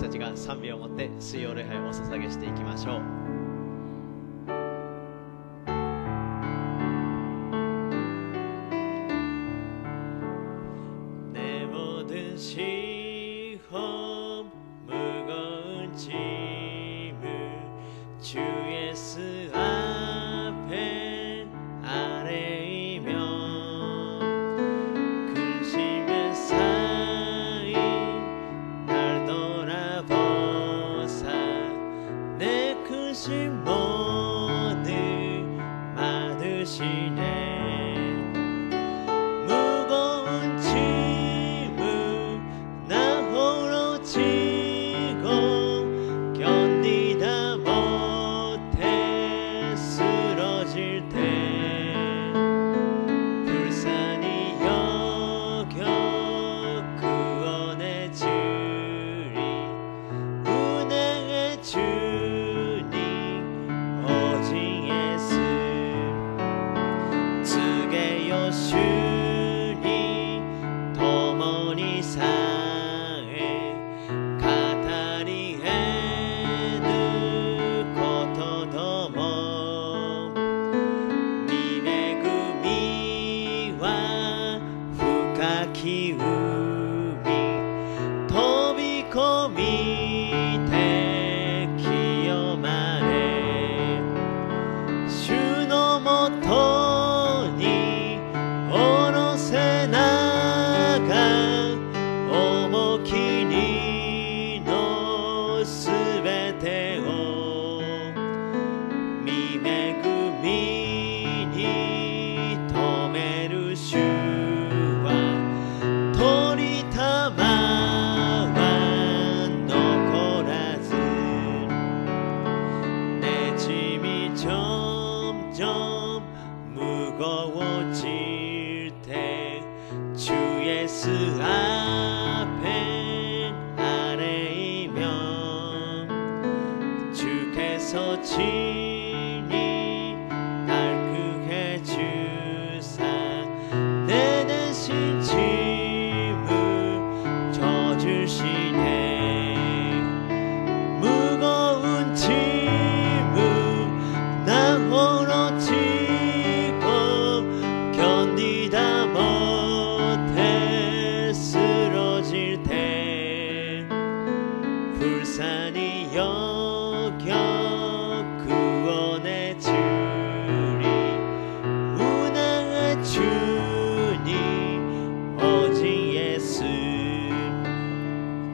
私たちが賛美を持って水曜礼拝をお捧げしていきましょう。주 예수 앞에 아뢰이며 근심에 쌓인 날 돌아보사 내 근심 모두 받으시네. 무거운 짐을 나 홀로 지고 견디다 못해 쓰러질 때 불쌍히 여겨 구원해 주리. 은혜의 주님 오직 예수 주게요 주님 도모니 사에 가다리에는 고토도모 미메 구미와 후카 키우미 토비코 미테 키요마레 슈노 모토니 오로세 나가 오모키니 노 스베테 오 미메 구미니 토메루 슈와 토리타마와 노코라즈 내 짐이 점점 무거워질 때 주 예수 앞에 아뢰이며 주께서 친히 날 구해 주사 내 대신 짐을 져주시네. 무거운 짐을 나 홀로 지고 견디다 못해 쓰러질 때 불쌍히 여겨 구원해 주리. 은혜의 주님 오직 예수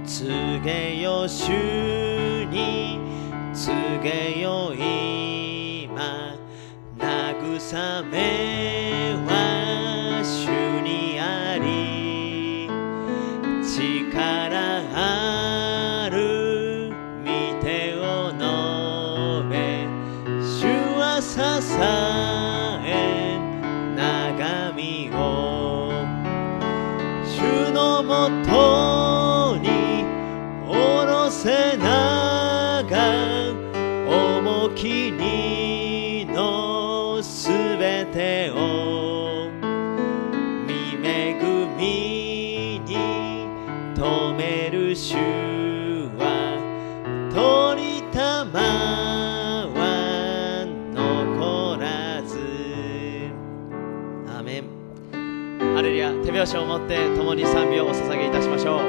주게요 주님 주게요 이마 나구사메와 슈니아리 지카라 하루 미테오 노베 슈와 사사에 나가미오 슈노모토니 오로세 나가 오모키니 노 스베테 오 미메 구미니 토메루 슈와 토리타마와 노코라즈. アーメン。ハレルヤ。手拍子を持って共に賛美をお捧げいたしましょう。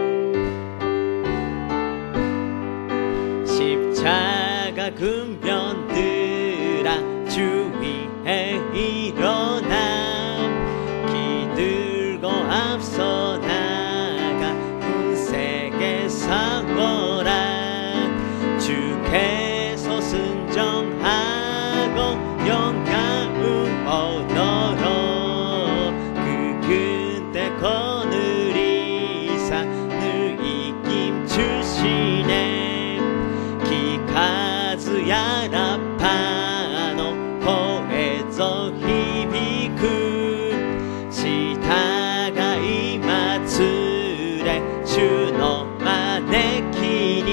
십자가 군병들아 주위에 일어나 기들고 앞서 나가 군세게 싸워라. 주께서 순종하고 영광을 얻어라. 그 그때 거느리사 늘 이김 주시네. 기카즈야 라파노 고에zo 히비쿠 시타가 이마츠레 슈노 마네키니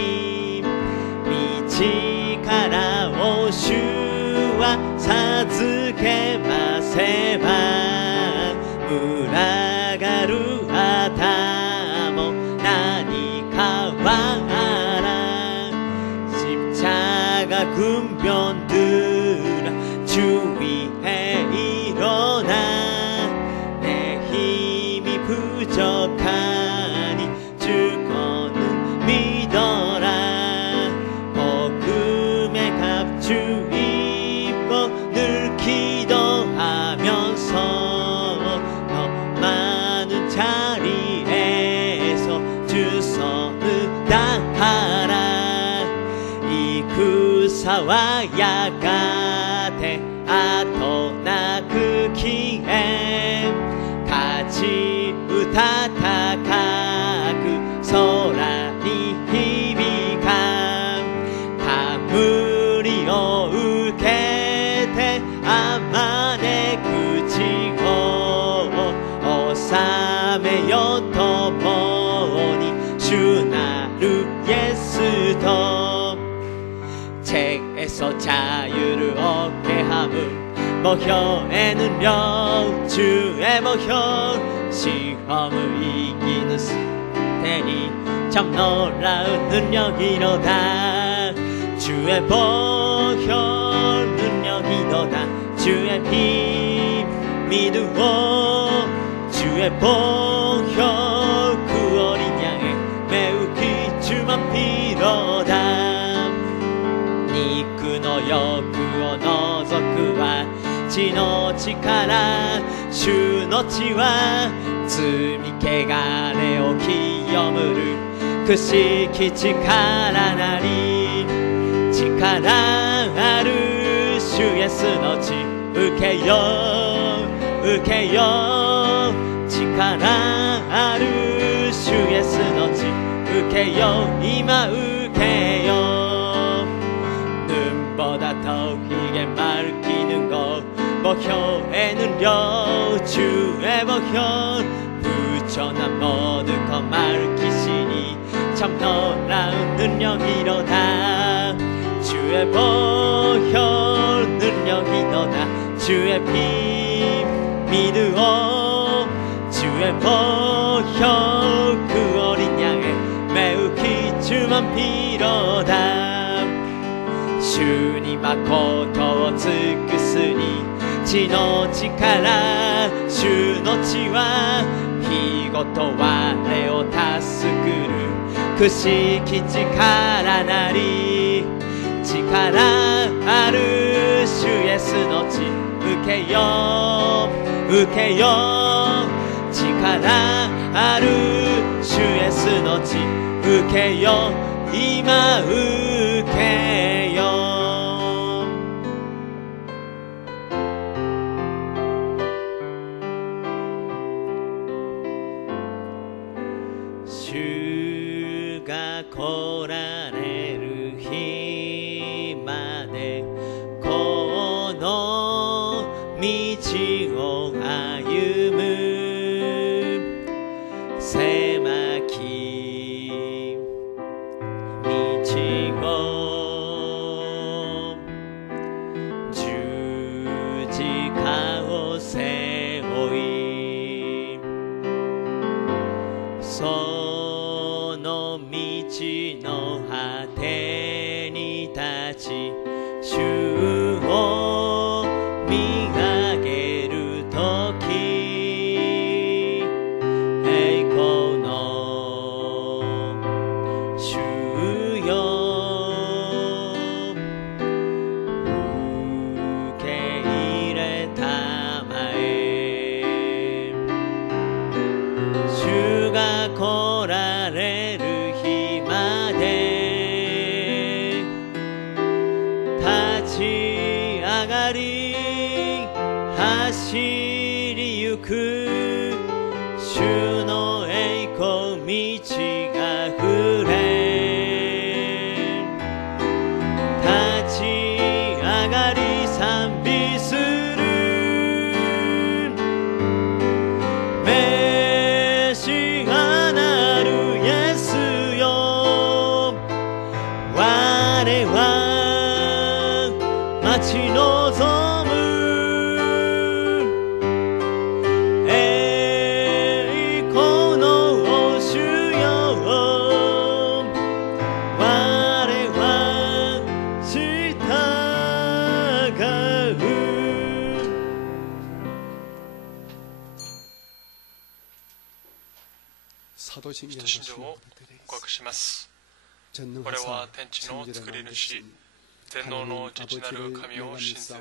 미치카라 오슈와 사즈케 마세바 무라가루 아타모 나니카와라 부족하니 주거는 믿어라. 복음의 갑주 입고 늘 기도하면서 더 많은 자리에서 주 선을 다하라. 이 구사와 야가대 아토나 그 기에 같이 우타타카 그 소란이 희비감 가물이 오우게 돼 아만에 그치고 오사메 요토보니 주나루 예수도 책에서 자유를 얻게 함을 목표의 능력 주의 목표 시험을 이기는 테니 참 놀라운 능력이로다. 주의 목표 능력이로다. 주의 힘 믿으오. 주의 목표 그 어린 양의 매우 귀중한 피로다.肉の欲を除くは地の力主の血は罪汚れを清むるくしき力なり力ある主イエスの血受けよ受けよ力ある主イエスの血受けよ今受けよ눈보다 더 크게 밝히는 것 목표의 능력 주의 목표 부천한 모든 것 밝히시니 참 놀라운 능력이로다. 주의 목표 능력이로다. 주의 피 믿으오. 주의 목표 그 어린 양의 매우 귀중한 피로다. 主に誠を尽くすに地の力主の血は日ごと我を助くるくしき力なり力ある主イエスの血受けよ受けよ力ある主イエスの血受けよ今受けよ主が来られる日までこの道を歩む狭き道を十字架を背負いその道の果てに立ち主を見上げるとき栄光の主よ受け入れたまえ主が来られる日まで 사도신경 使徒信条を告白します。これは天地の作り主、全能の父なる神を信ず。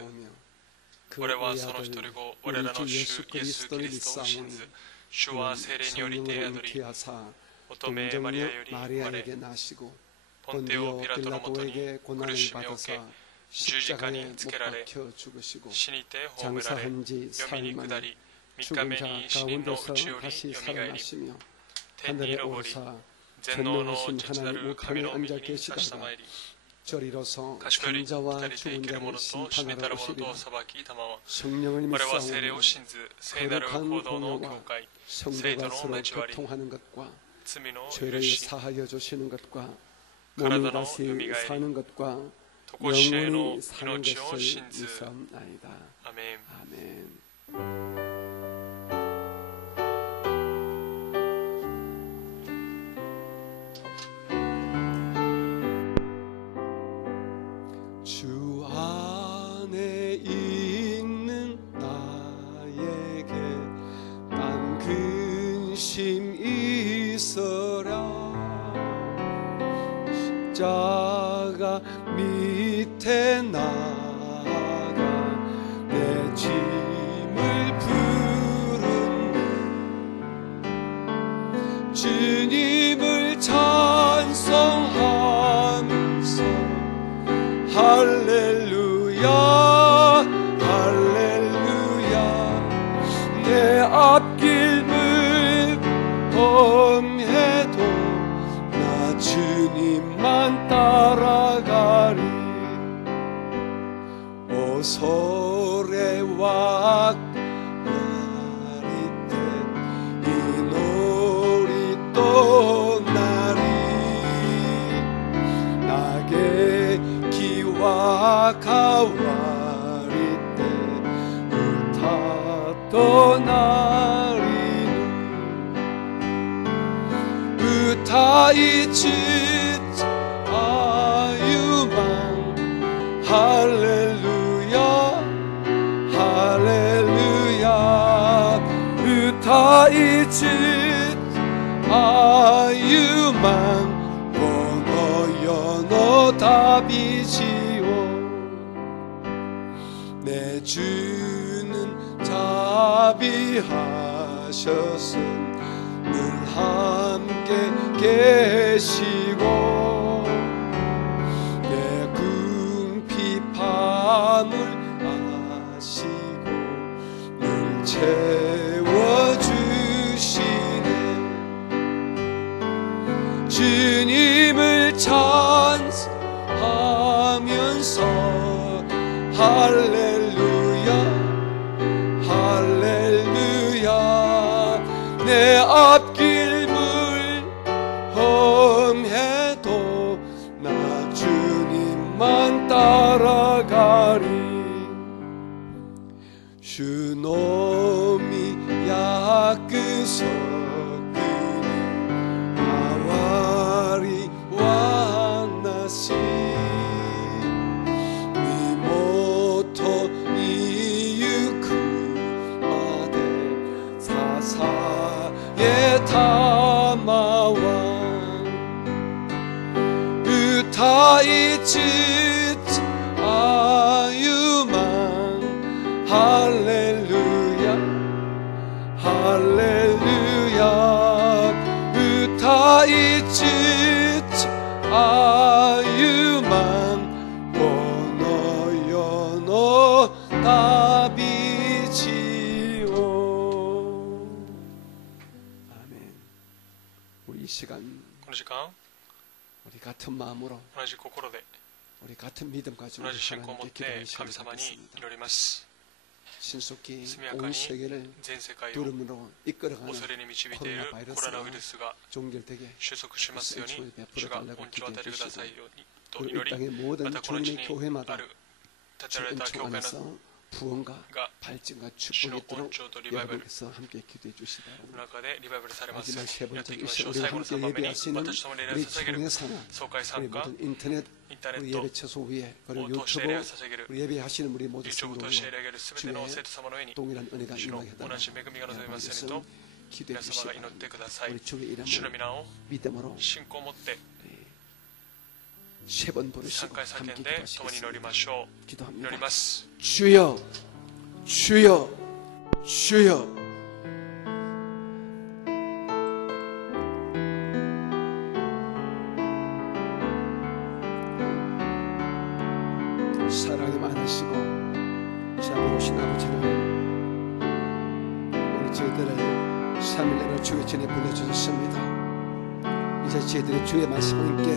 俺はその一人子、我らの主イエス・キリストを信ず。主は聖霊によりて宿り、乙女マリアより生まれ、ポンテオ・ピラトのもとに苦しみを受け、十字架につけられ、死にて葬られ、読みに下り、3日目に死人のうちよりよみがえり、天に昇り、全能の父なる神の右に差し賜り、賢より二人で生きる者と死ねたる者と裁きたまわ。我は聖霊を信ず、聖なる行動の教会、聖徒の交わり、罪の許し、体のよみがえり、常しえの命を信ず。アメン。주 안에 있는 나에게 난 근심 있어라. 십자가 밑에 나가 내 짐을 부르네. 주님을 찬송하면서 할렐루야 할렐루야. 내 앞길을 험해도 나 주님만 따라가리. 오소래와 와리때 이 놀이 떠나리. 나게 기와 가와리 때 울타 떠나리는 으타이치 아유만 할렐루야 할렐루야. 으타이치 아유만 번어연어 답이지요. 내 주는 자비하셔서 늘 함께 계시고 내 궁핍함을 아시고 늘 채워주시네. 주님을 찬송하면서 할렐루야 할렐루야. 내 앞길을 험해도 나 주님만 따라가리. 주놈이 야끄서그니 아와리 와나시 니모토 이유쿠마데 사사에 타마와 으타이치 아유만 할렐루야 할렐루야. 으타이치 아유만 번어연어 답이지요. 아멘. 우리 이 시간 この時間、 우리 같은 마음으로 同じ心で、 우리 같은 믿음 가지고 同じ信仰を持っ 하나님께 て 기도하는 神 시간을 様に 갖겠습니다. 祈ります。 신속히 速やか 온 に 세계를 全世界を 두름으로 이끌어가는 恐れに導いている 코로나 コロナウイル 바이러스가 スが 종결되게 収束しますように、主が恩寵を与えてくださいようにと 우리 祈 이 り、 땅의 ま 모든 たこの地 주님의 に 교회마다 ある建てられ 주 た 은총 教会の 안에서 부흥과 가 발전과 主の 축복이 恩 있도록 寵とリバイバル 여러분께서 함께 기도해 주시기 の 바랍니다. 中でリバイバルされますよ 마지막 세 うにやって 번째 いきま 이 しょう。 우리 最後の 함께 3番目に 예배하시는 私とも礼拝を 우리 捧げる 총회 상황 総会 우리 参加 모든 인터넷 インターネ 우리 ット 예배 처소 위에 그리고 を通して 유튜브 礼を捧げる 우리 예배하시는 우리 모든 YouTube を 성도 通して礼を上げるすべての生徒様の上に 동일한 은혜가 主の 임하게 同じ恵みが望みますようにと 기도해 皆様 주시기 が祈ってください 우리 주의 主の 이름을 皆を 믿음으로 信仰を持って 세 번 3 부르시고 回叫 함께 んで共に祈りましょう祈 기도합니다. ります 주여, 주여, 주여. 사랑이 많으시고 자비로우신 아버지는 오늘 저희들을 3일 내로 주의 전에 불러주셨습니다. 이제 저희들이 주의 말씀 함께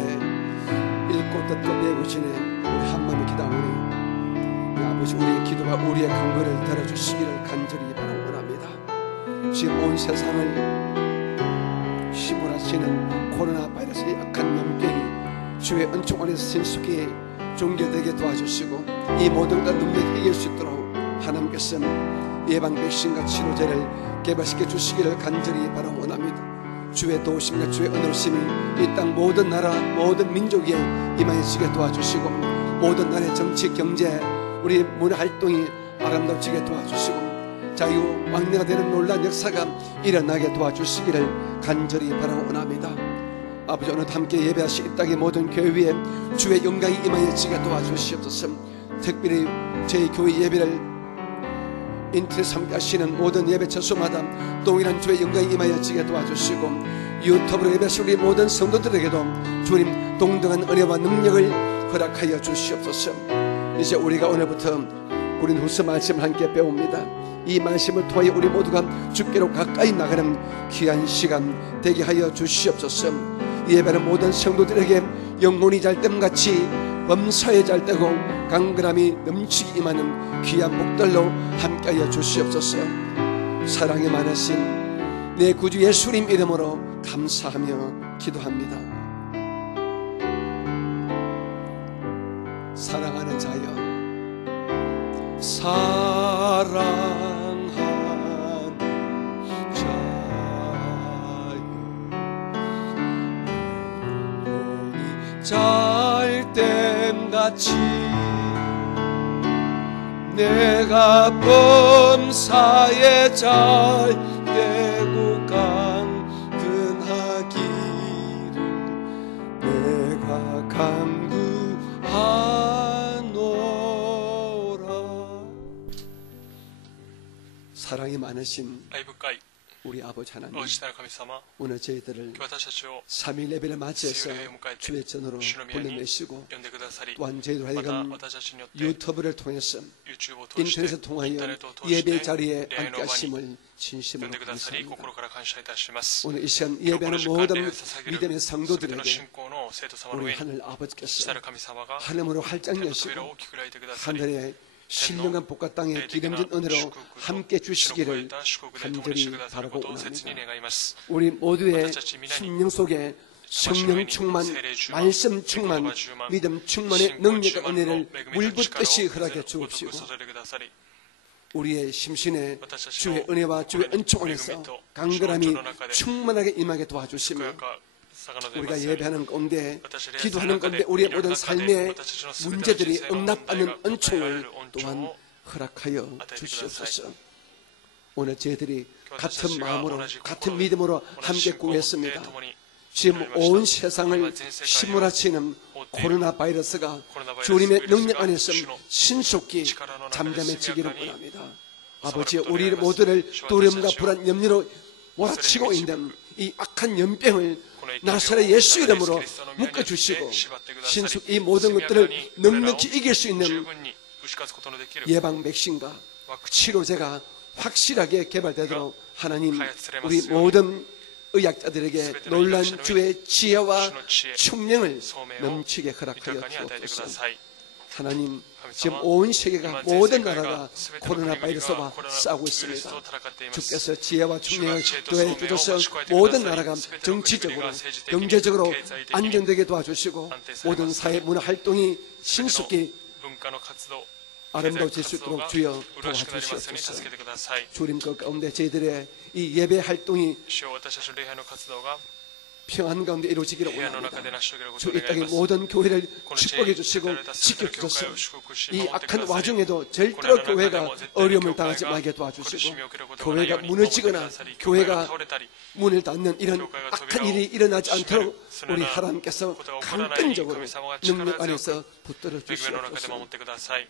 읽고 듣고 배우고 지내 우리 한마음에 기도하오니 아버지 우리의 기도와 우리의 간구를 들어주시기를 간절히 바라옵니다. 지금 온 세상을 휘몰아치는 코로나 바이러스의 악한 염병이 주의 은총 안에서 신속히 종결되게 도와주시고 이 모든 것 능력이 이길 수 있도록 하나님께서는 예방 백신과 치료제를 개발시켜 주시기를 간절히 바라옵니다. 주의 도우심과 주의 은혜로심이 이 땅 모든 나라 모든 민족에 임하시게 도와주시고 모든 나라의 정치 경제 우리 문화활동이 아름답게 도와주시고 자유 왕래가 되는 놀라운 역사가 일어나게 도와주시기를 간절히 바라옵니다. 아버지 오늘 함께 예배하신 이 땅의 모든 교회 위에 주의 영광이 임하여지게 도와주시옵소서. 특별히 저희 교회 예배를 인터넷 함께 하시는 모든 예배 처소마다 동일한 주의 영광이 임하여지게 도와주시고 유튜브로 예배하신 우리 모든 성도들에게도 주님 동등한 은혜와 능력을 허락하여 주시옵소서. 이제 우리가 오늘부터 우린 후서 말씀을 함께 배웁니다. 이 말씀을 통하여 우리 모두가 주께로 가까이 나가는 귀한 시간 되게 하여 주시옵소서. 예배는 모든 성도들에게 영혼이 잘 땜같이 범사에 잘 되고 강건함이 넘치게 임하는 귀한 복들로 함께하여 주시옵소서. 사랑이 많으신 내 구주 예수님 이름으로 감사하며 기도합니다. 사랑하는 자여 사랑하는 자여 영혼이 잘됨같이 내가 범사에 잘되고 강건하기를 내가 간구하노라. 사랑이 많으신 愛深い 우리 아버지 하나님, お父なる神様 오늘 저희들을 私たちを 3일 예배를 맞이해서 주의 전으로 主の宮に 불러내시고 呼んでくださり 또한 저희들 また 하여금 私たちによって 유튜브를 통해서 YouTube を通して 인터넷을 통하여 インターネットを通して 예배 자리에 礼拝の 함께 場に 하심을 呼ん 진심으로 でくださり 감사합니다. 心から感謝いたします 오늘 이 시간 今日この 예배하는 時間 모든 礼拝を捧げる 믿음의 すべての 성도들에게 信仰の生徒様の 우리 上に 하늘 父 아버지께서 なる神様が 하늘으로 활짝 天の 여시고 扉を大きく開いてくださり 하늘의 신령한 복과 땅의 기름진 은혜로 함께 주시기를 간절히 바라고 원합니다. 우리 모두의 심령 속에 성령 충만, 말씀 충만, 믿음 충만의 능력과 은혜를 물붓듯이 허락해 주옵시고 우리의 심신에 주의 은혜와 주의 은총 안에서 강건함이 충만하게 임하게 도와주시며 우리가 예배하는 가운데 기도하는 가운데 우리의 모든 삶의 문제들이 응답받는 은총을 또한 허락하여 주시옵소서. 오늘 저희들이 같은 마음으로 같은 믿음으로 함께 구했습니다. 지금 온 세상을 휘몰아치는 코로나 바이러스가 주님의 능력 안에서 신속히 잠잠해지기를 원합니다. 아버지 우리 모두를 두려움과 불안 염려로 몰아치고 있는 이 악한 연병을 나사렛 예수 이름으로 묶어주시고 신속히 이 모든 것들을 넉넉히 이길 수 있는 예방 백신과 치료제가 확실하게 개발되도록 하나님 우리 모든 의학자들에게 놀란 주의 지혜와 총명을 넘치게 허락하여 주옵소서. 하나님 지금 온 세계가 모든 나라가 코로나 바이러스와 싸우고 있습니다. 주께서 지혜와 총명을 더해 주셔서 모든 나라가 정치적으로 경제적으로 안정되게 도와주시고 모든 사회 문화 활동이 신속히 아름다워질 수 있도록 주여 도와주시옵소서. 주님 그 가운데 저희들의 이 예배 활동이 평안 가운데 이루어지기를 部屋の中 원합니다. で成し遂げること 주 を 이 願い 땅의 ます。 모든 교회를 この地 축복해 に 주시고 与えられたすべての教 지켜주셔서 会を祝福し 이 守ってく 악한 ださい。 와중에도 これ 절대로 らの中で 교회가 も絶対に 어려움을 教会 당하지 が 말게 苦 도와주시고 しみを受けることがないよ 교회가 うに守ってく 무너지거나 ださり、教会が 교회가 倒れたり、 문을 닫는 이런 교회가 악한扉を 일이 일어나지 않도록閉める 우리 하나님께서 ことが起こらないように 강권적으로 神様が 능력 力強 안에서 く 붙들어 恵みの中で守 주시옵소서. ってください。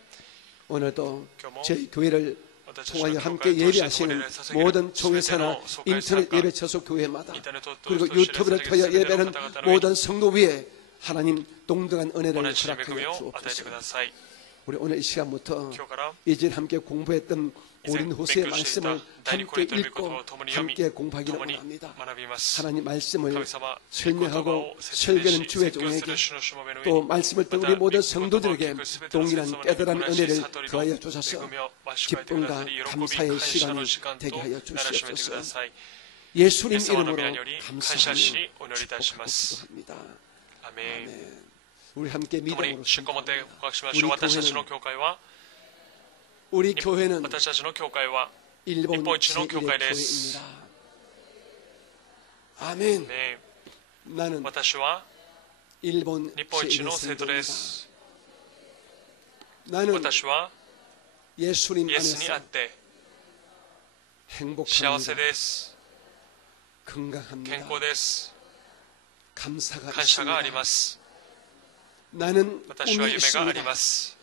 오늘도 교모, 저희 교회를 私たちの 통하여 教 함께 会を通して 예배하시는 礼捧げる 모든 すべて 총회사나 の総会 인터넷 参加 예배 처소 교회마다 インターネットを通 그리고 して 유튜브를 礼捧げ 통하여 るすべての 예배하는 方々の上に 모든 성도 위에 하나님 동등한 은혜를 同じ恵み 허락하여 を与えて 주옵소서. ください。 우리 오늘 이 시간부터 今日から 이제 함께 공부했던 以前 고린도후서의 勉強していた 말씀을 第二コ 함께 リントの御言葉 읽고 を共に読み 함께 공부하기를 共に 원합니다. 学びます。 하나님 말씀을 神様、御言葉 설명하고 を説明 설교는 し、 주의 説教す 종에게 る主のしもべの上 또 に 말씀을 듣는 우리 모든 성도들에게 동일한 깨달은 은혜를 더하여 주셔서 기쁨과 감사의 시간이 되게 하여 주시옵소서. 예수님 이름으로 감사하며 축복하고 기도합니다. 아멘. 우리 함께 共に 믿음으로 信仰を持って 선포합니다. 告白しましょう。私たちの教会は、 우리 교회는 私たちの教会は、 일본 일본 진흥 제1의 교회です. 교회입니다. 아멘. ね、 나는 私は 일본 日本一の 제1의 生徒で 성도입니다. す。 나는 私は 예수님 イエスにあっ 안에서 て 행복합니다. 幸せです。 건강합니다. 健康です。 감사가 感謝があり 있습니다. ます。 나는 私は 꿈이 夢があり 있습니다. ます。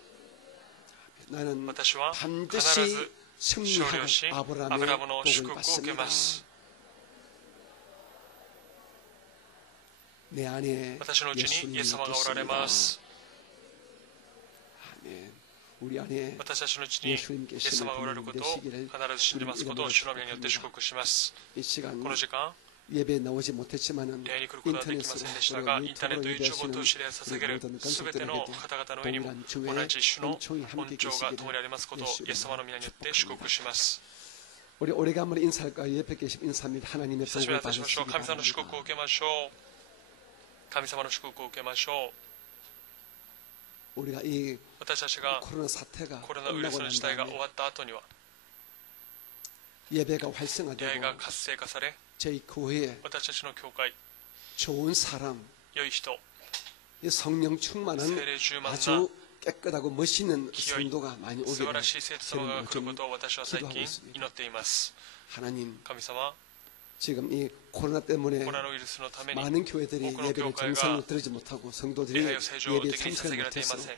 나는 私は必 반드시 ず勝利 승리할 をし、アブラ 아브라함의 ムの 복을 祝福を受け 받습니다. ます。 내 안에 私のうちにイエス 예수님이 様がおられま 계십니다. す。 아멘. 우리 안에 私たちのうちにイエス様がおられることを必ず信じますことを主の名によって祝福します。 이 시간 この時間、 예배에 나오지 못했지만은 礼に来ることはできませんでしたが、インターネット YouTube を通して捧げるすべての方々の上にも同じ主の恩寵が共にありますことをイエス様の皆によって祝福します。 우리 오래간만에 인사할까 옆에 계신 인사합니다. 하나님의 久しぶり 복을 にいたしましょう。 받으시기 神様の祝福を 바랍니다. 受けましょう。神様の祝福を受けましょう。 우리가 이 私たちが 코로나 사태가 コロナウイルス 끝나고 の 난 事態が終 다음에 わった後には 예배가 礼拝 활성화되고 が活性化され、 저희 교회에 私たちの教会、 좋은 사람, 良い人、 이 성령 충만한 聖霊充満な 아주 깨끗하고 멋있는 기어이, 성도가 많이 素晴 오기를 らしい生徒様が 저는 来るこ 좀 とを私は最近 기도하고 있습니다. 祈っています。 하나님 神様、 지금 이 코로나 때문에 コロナウイルスのために 많은 교회들이 오크로 예배를 교회가 정상으로 드리지 못하고 성도들이 礼拝を正常 예배에 的に捧 참석을 げられていま 못해서 せん。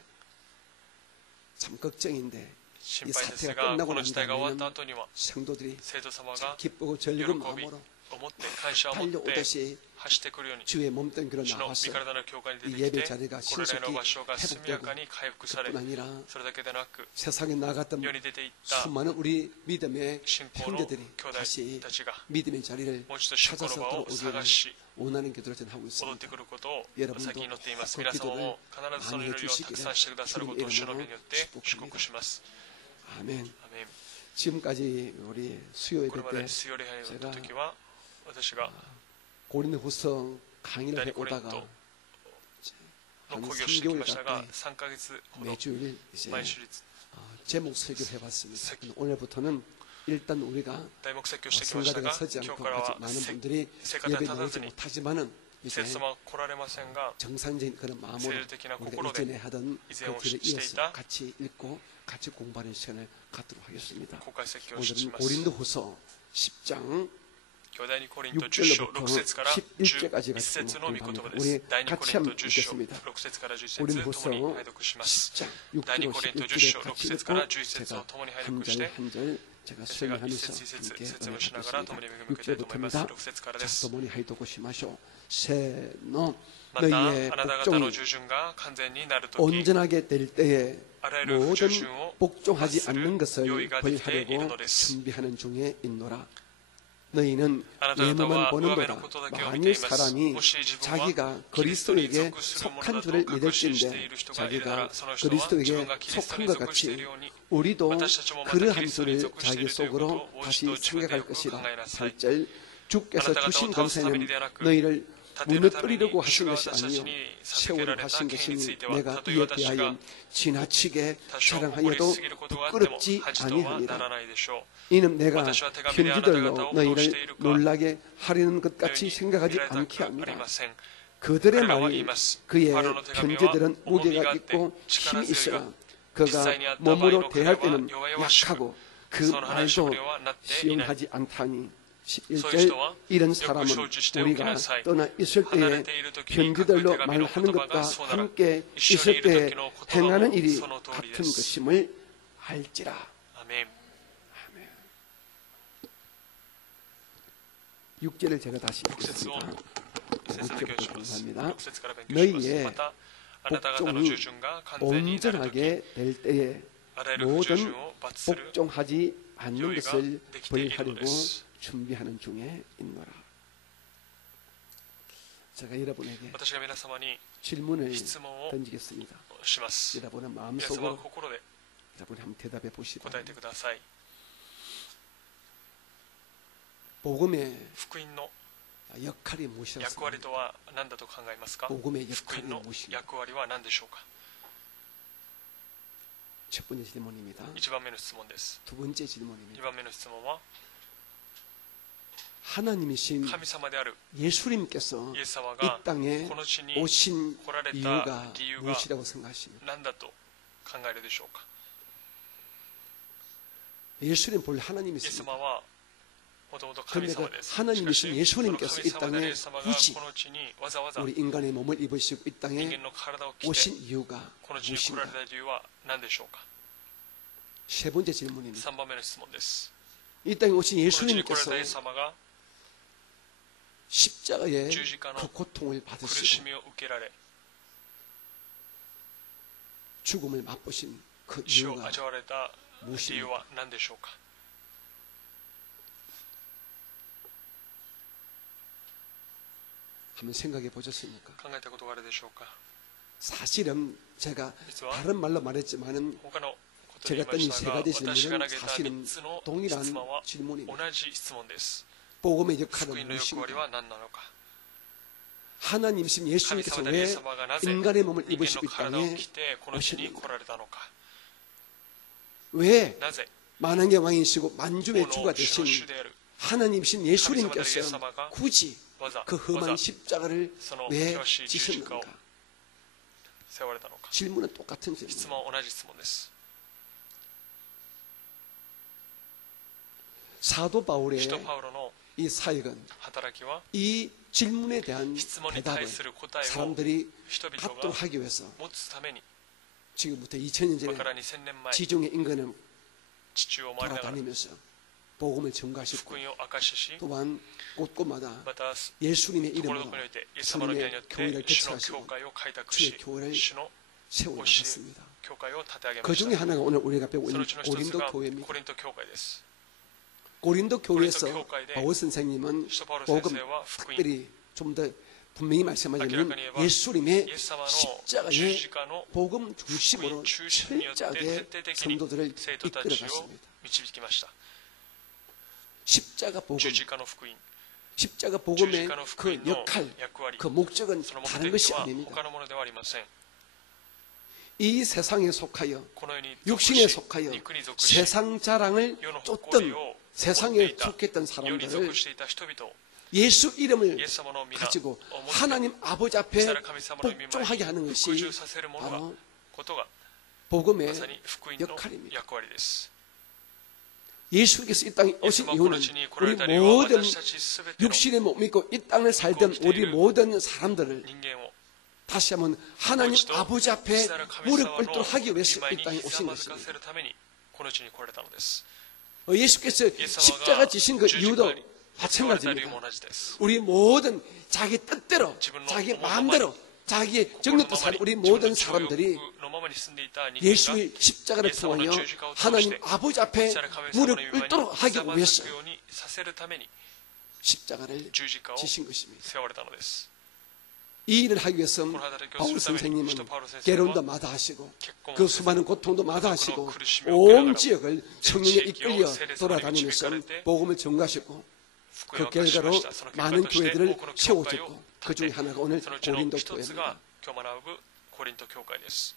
참 걱정인데 心配ですが、この事態が終わった後には 성도들이 生徒様が 기쁘고 喜び 즐거운 を 마음으로 持って感謝を持って 달려오듯이 走ってくるように、 주의 몸된 교로 主の 나와서 身体の教会に 이 出て 예배 きて、 자리가 これらの 신속히 場所が速や 회복되고 かに回復され、 뿐 아니라 それだけでなく、 세상에 나갔던 世に出ていった 수많은 우리 믿음의 信仰の 형제들이 兄弟 다시 たちが 믿음의 자리를 もう一度信仰の 찾아서 場を 들어오기를 探し、 원하는 기도를 전하고 戻っ 있습니다. てくることを 여러분도 先に祈っています。 그 皆様 기도를 も必ずその 많이 祈りをたくさんしてくださることを主の名によって祝福します。 아멘. アメン。 지금까지 우리 수요 これ 예배 まで 때 水曜礼拝をやった時は、私が 고린도후서 강의를 第二コリン 해오다가 トの 한 講義をしてき 3개월 ましたが、 가까이 3ヶ月ほど 매주일 이제 毎週率 제목 설교를 해봤습니다. 색- 오늘부터는 일단 우리가 題目説教してきました 성가대가 が、 서지 今 않고 日から 아직 は 많은 분들이 聖歌で 예배 立た 나오지 ずに 못하지만은 이제 生徒様は来られませんが、 정상적인 그런 마음으로 聖霊的な 우리가 心で 이전에 하던 그 이전에 길을してい 이어서 た 같이 읽고 같이 공부하는 시간을 갖도록 하겠습니다. 公開説教をし 오늘은 ます。 고린도후서 10장 兄弟にコリント10章 6절부터 6節から 11절까지 11節の御言葉で 우리 す。第2コ 같이 リント 한번 10章 읽겠습니다. 6節から11節 고린도후서 ともに拝読します。 10장 第2 6절로 コリント10 11절에 章 같이 6節 읽고 から11節を 제가 共に拝 한 読し 절 て、 한 절 제가 私が一 설명하면서 節一節 함께 説明しながら共に恵みを受けたいと思います。 6절부터입니다. 6節からで 자, す。 또모니 하이도고 심하쇼. 새노 また、 너희의 あなた方の 복종이 従順が完全になるとき、 온전하게 될 때에 あらゆる不 모든 従順を 복종하지 罰する 않는 用意 것을 ができている 벌하려고 のです。 준비하는 중에 있노라. 너희는 あなた方 외모만 は上辺 보는도다. のことだけを見て 만일 います。 사람이 もし自分は 자기가 キリストに 그리스도에게 属するもの 속한 だと 줄을 確信してい 믿을진데 る人がいるなら、 자기가 その人は自分 그리스도에게 がキリスト 속한 に 것 属している 같이 ように、 우리도 私たちもまた 그러한 キリストに 줄을 属してい 자기 るということを 속으로 もう一 다시 度自分でよ 생각할 く考 것이라. えなさい。 8절 주께서 아나타가 주신 더 권세는 사람이 되라고 너희를 무너뜨리려고 하신 것이 아니요 세월을 하신 것이니 내가 이에 대하여 지나치게 자랑하여도 부끄럽지 아니하니라. 이는 내가 편지들로 너희를 놀라게 하려는 것 같이 생각하지 않게 합니다. 그들의 말이 그의 편지들은 무게가 있고 힘이 있으나 그가 몸으로 대할 때는 약하고 그 말도 시험하지 않다니. 11절 이런 사람은 우리가 떠나 있을 때에 편지들로 말하는 것과 함께 있을 때에 행하는 일이 같은 것임을 알지라. 아멘. 6절을 제가 다시 읽겠습니다. 6절부터 감사합니다. 너희의 복종이 온전하게 될 때에 모든 복종하지 않는 것을 벌하려고 준비하는 중에 있노라. 제가 여러분에게 질문을 던지겠습니다. 여러분은 마음속으로 여러분이 한번 대답해 보시기 바랍니다. 복음의 역할이 무엇이었습니까? 복음의 역할이 무엇입니까? 첫 번째 질문입니다. 두 번째 질문입니다. 하나님이신 예수님께서 이 땅에 오신 이유가 무엇이라고 생각하십니까? 예수님 본 하나님이십니다. 그런데 하나님이신 예수님께서 이 땅에 굳이 우리 인간의 몸을 입으시고 이 땅에 오신 이유가 무엇인가? 세 번째 질문입니다. 이 땅에 오신 예수님께서 십자가의 그 고통을 받으시고 죽음을 맛보신 그 이유가 무엇입니까? 한번 생각해 보셨습니까? 사실은 제가 다른 말로 말했지만은 제가 했던 이 세 가지 질문은 사실은 동일한 질문입니다. 복음의 역할은 무엇인가? 하나님이신 예수님께서 왜 인간의 몸을 입으시고 이 땅에 오셨는가? 왜 만왕의 왕이시고 만주의 주가 되신 하나님이신 예수님께서 굳이 그 험한 십자가를 왜 지셨는가? 질문은 똑같은 질문입니다. 사도 바울의 이 사역은 이 질문에 대한 대답을 사람들이 받도록 하기 위해서 지금부터 2000년 전에 지중해 인근을 돌아다니면서 복음을 전가하셨고 또한 곳곳마다 예수님의 이름으로 주님의 교회를 개척하시고 주의 교회를 세워나갔습니다. 그 중에 하나가 오늘 우리가 배우고 있는 고린도 교회입니다. 고린도 교회에서 바울 선생님은 복음, 특별히 좀 더 분명히 말씀하자면 예수님의 십자가의 복음 중심으로 철저하게 성도들을 이끌어갔습니다. 십자가 복음, 십자가 복음의 그 역할, 그 목적은 다른 것이 아닙니다. 이 세상에 속하여, 육신에 속하여 세상 자랑을 쫓던 세상에 속했던 사람들을 예수 이름을 가지고 하나님 아버지 앞에 복종하게 하는 것이 바로 복음의 역할입니다. 예수께서 이 땅에 오신 이유는 우리 모든 육신의 몸 믿고 이 땅을 살던 우리 모든 사람들을 다시 한번 하나님 아버지 앞에 무릎 꿇도록 하기 위해서 이 땅에 오신 것입니다. 예수께서 십자가 지신 그 이유도 마찬가지입니다. 우리 모든 자기 뜻대로, 자기 마음대로, 자기의 정력도 사는 우리 모든 사람들이 예수의 십자가를 통하여 하나님 아버지 앞에 무릎 꿇도록 하기 위해서 십자가를 지신 것입니다. 이 일을 하기 위해서 바울 선생님은 괴로움도 마다하시고 그 수많은 고통도 마다하시고 온 지역을 성령에 이끌려 돌아다니면서 복음을 전가하셨고 그 결과로 많은 교회들을 세워줬고 그 중에 하나가 오늘 そのうちの 고린도 一つが 교회입니다. 今日学ぶコリント教会です。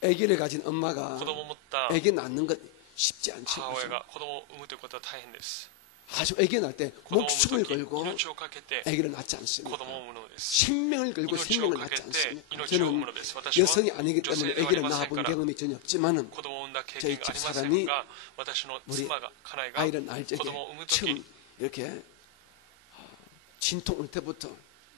아기를 가진 엄마가 子供を持った 아기 낳는 것 쉽지 母 않죠. 親が子供を産むということは大変です。 아주 아기 낳을 때 子供を産 목숨을 むとき 걸고 命をかけて 아기를 낳지 子 않습니다. 供を産むのです。 생명을 걸고 命を 생명을 かけ 낳지 て 않습니다. 命を産む 저는 のです。私は 여성이 아니기 女性 때문에 ではあり 아기를 ません 낳아본 から 경험이 전혀 없지만은 子供を産んだ経験がありませんが、私の妻が家内が 아이를 낳을 적에 子供を産むとき 처음 이렇게 진통 올 때부터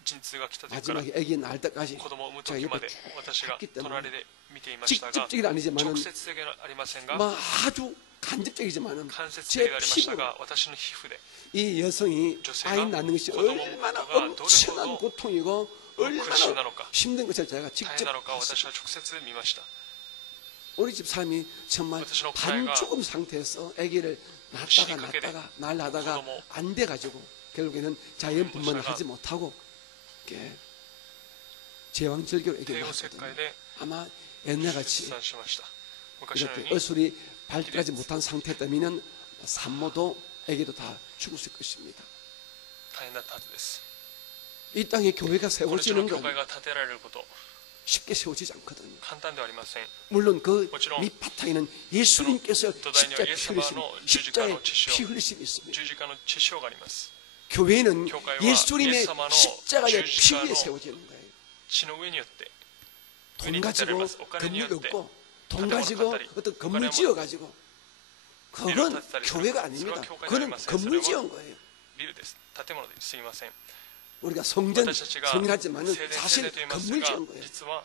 陣痛が来た時から 마지막에 아기 낳을 때까지 子供を産む 제가 時ま 옆에 で私が 했기 때문에 隣で見ていましたが 직접적이 아니지만은 直接的ではありませんが 뭐 아주 간접적이지만은 間接的 제 でありました 피부로 が私の皮膚で 이 여성이 조세가 아이 낳는 것이 고통을 얼마나 먹어가 엄청난 노력하고 고통이고 얼마나苦しいなのか 힘든 것을 제가 大変 직접 なのか 봤어요. 私は直接見ました。 우리 집 사람이 정말私の家内が 반죽음 상태에서 아기를 낳다가 시각에 낳다가 낳으려다가 고도모 안 돼가지고 결국에는 자연 분만을 하지 못하고 이렇게 제왕절개로 아기를 帝王切 낳았거든요. 開で 아마 出 옛날같이 産しました。昔のよう 이렇게 に 어술이 발달하지 못한 상태였다면 산모도 아기도 다 죽었을 것입니다. 大変だったはずです。 이 땅에 교회가 この地の 세워지는 教 건 会が建てられること 쉽게 세워지지 않거든요. 簡単ではありません。 물론 그 뭐ちろん 밑바탕에는 예수님께서 도다니와 십자에 피 흘리심, 십자에 예수님의 지시오. 피 흘리심이 있습니다. 十字架の血潮があります。 교회는 교회와 예수님의 예수님의 십자가의 피 십자가의 위에 세워지는 거예요. 血の上によって上 돈 に建てられ 가지고 ます。お金によ 건물 って 얻고 돈 건물을 가지고 갖다리, 어떤 건물 건물을 지어 가지고 그건 비를 탔다리, 교회가 그건 아닙니다. 교회가 그건 아니라서 건물 그래서 지은 거예요. ビルです。建物ですみません。 우리가 성전 私たちが 성이라지만은 聖殿 사실 と言います 건물 が 지은 거예요. 実は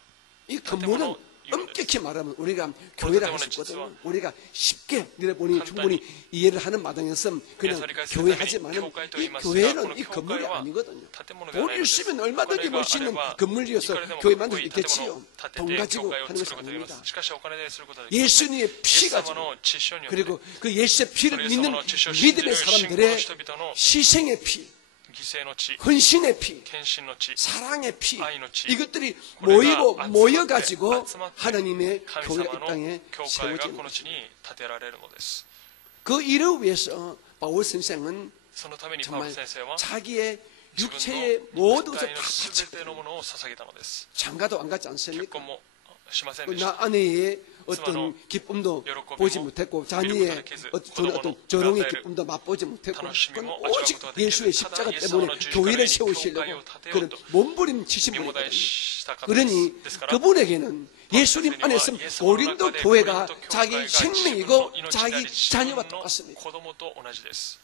이 建物 건물은 を言うのです 엄격히 말하면 우리가 교회라 할 수 있거든요. 우리가 쉽게 내려보니 충분히 이해를 하는 마당에서 그냥 교회 하지만은 이 교회는 이 건물이 아니거든요. 돈 있으면 얼마든지 멋있는 건물 지어서 교회 만들 수 있겠지요. 돈 가지고 하는 것이 아닙니다. 예수님의 피 가지고 그리고 그 예수의 피를 믿는 믿음의 사람들의 희생의 피, 犠牲の地、 헌신의 피, 献身の地、 사랑의 피, 아이의 피. 이것들이 우리가 모이고 아츠마테, 모여가지고 아츠마테 하나님의 神 교회 様 이 の 땅에 教会が 세워지는 この地 것입니다. に建てられるのです。 그 일을 위해서 바울 선생은 そのためにパウロ 정말 先生は 자기의 自分 육체의 の 모든 肉 것을 体 다 のすべ 바치고 てのものを捧げたのです。 장가도 안 갔지 結 않습니까? 婚もしませんでした。 나 아내의妻の 어떤 기쁨도喜びも 보지 못했고 자녀의 어떤 조롱의 기쁨도 맛보지 못했고 그건 오직 예수의 십자가 때문에 교회를 세우시려고 그런 몸부림치신 身も大 분이거든요. した方です。 그러니 ですから 그분에게는 예수님 안에서 고린도 교회가 자기 생명이고 자기 자녀와 똑같습니다. 子供と同じです。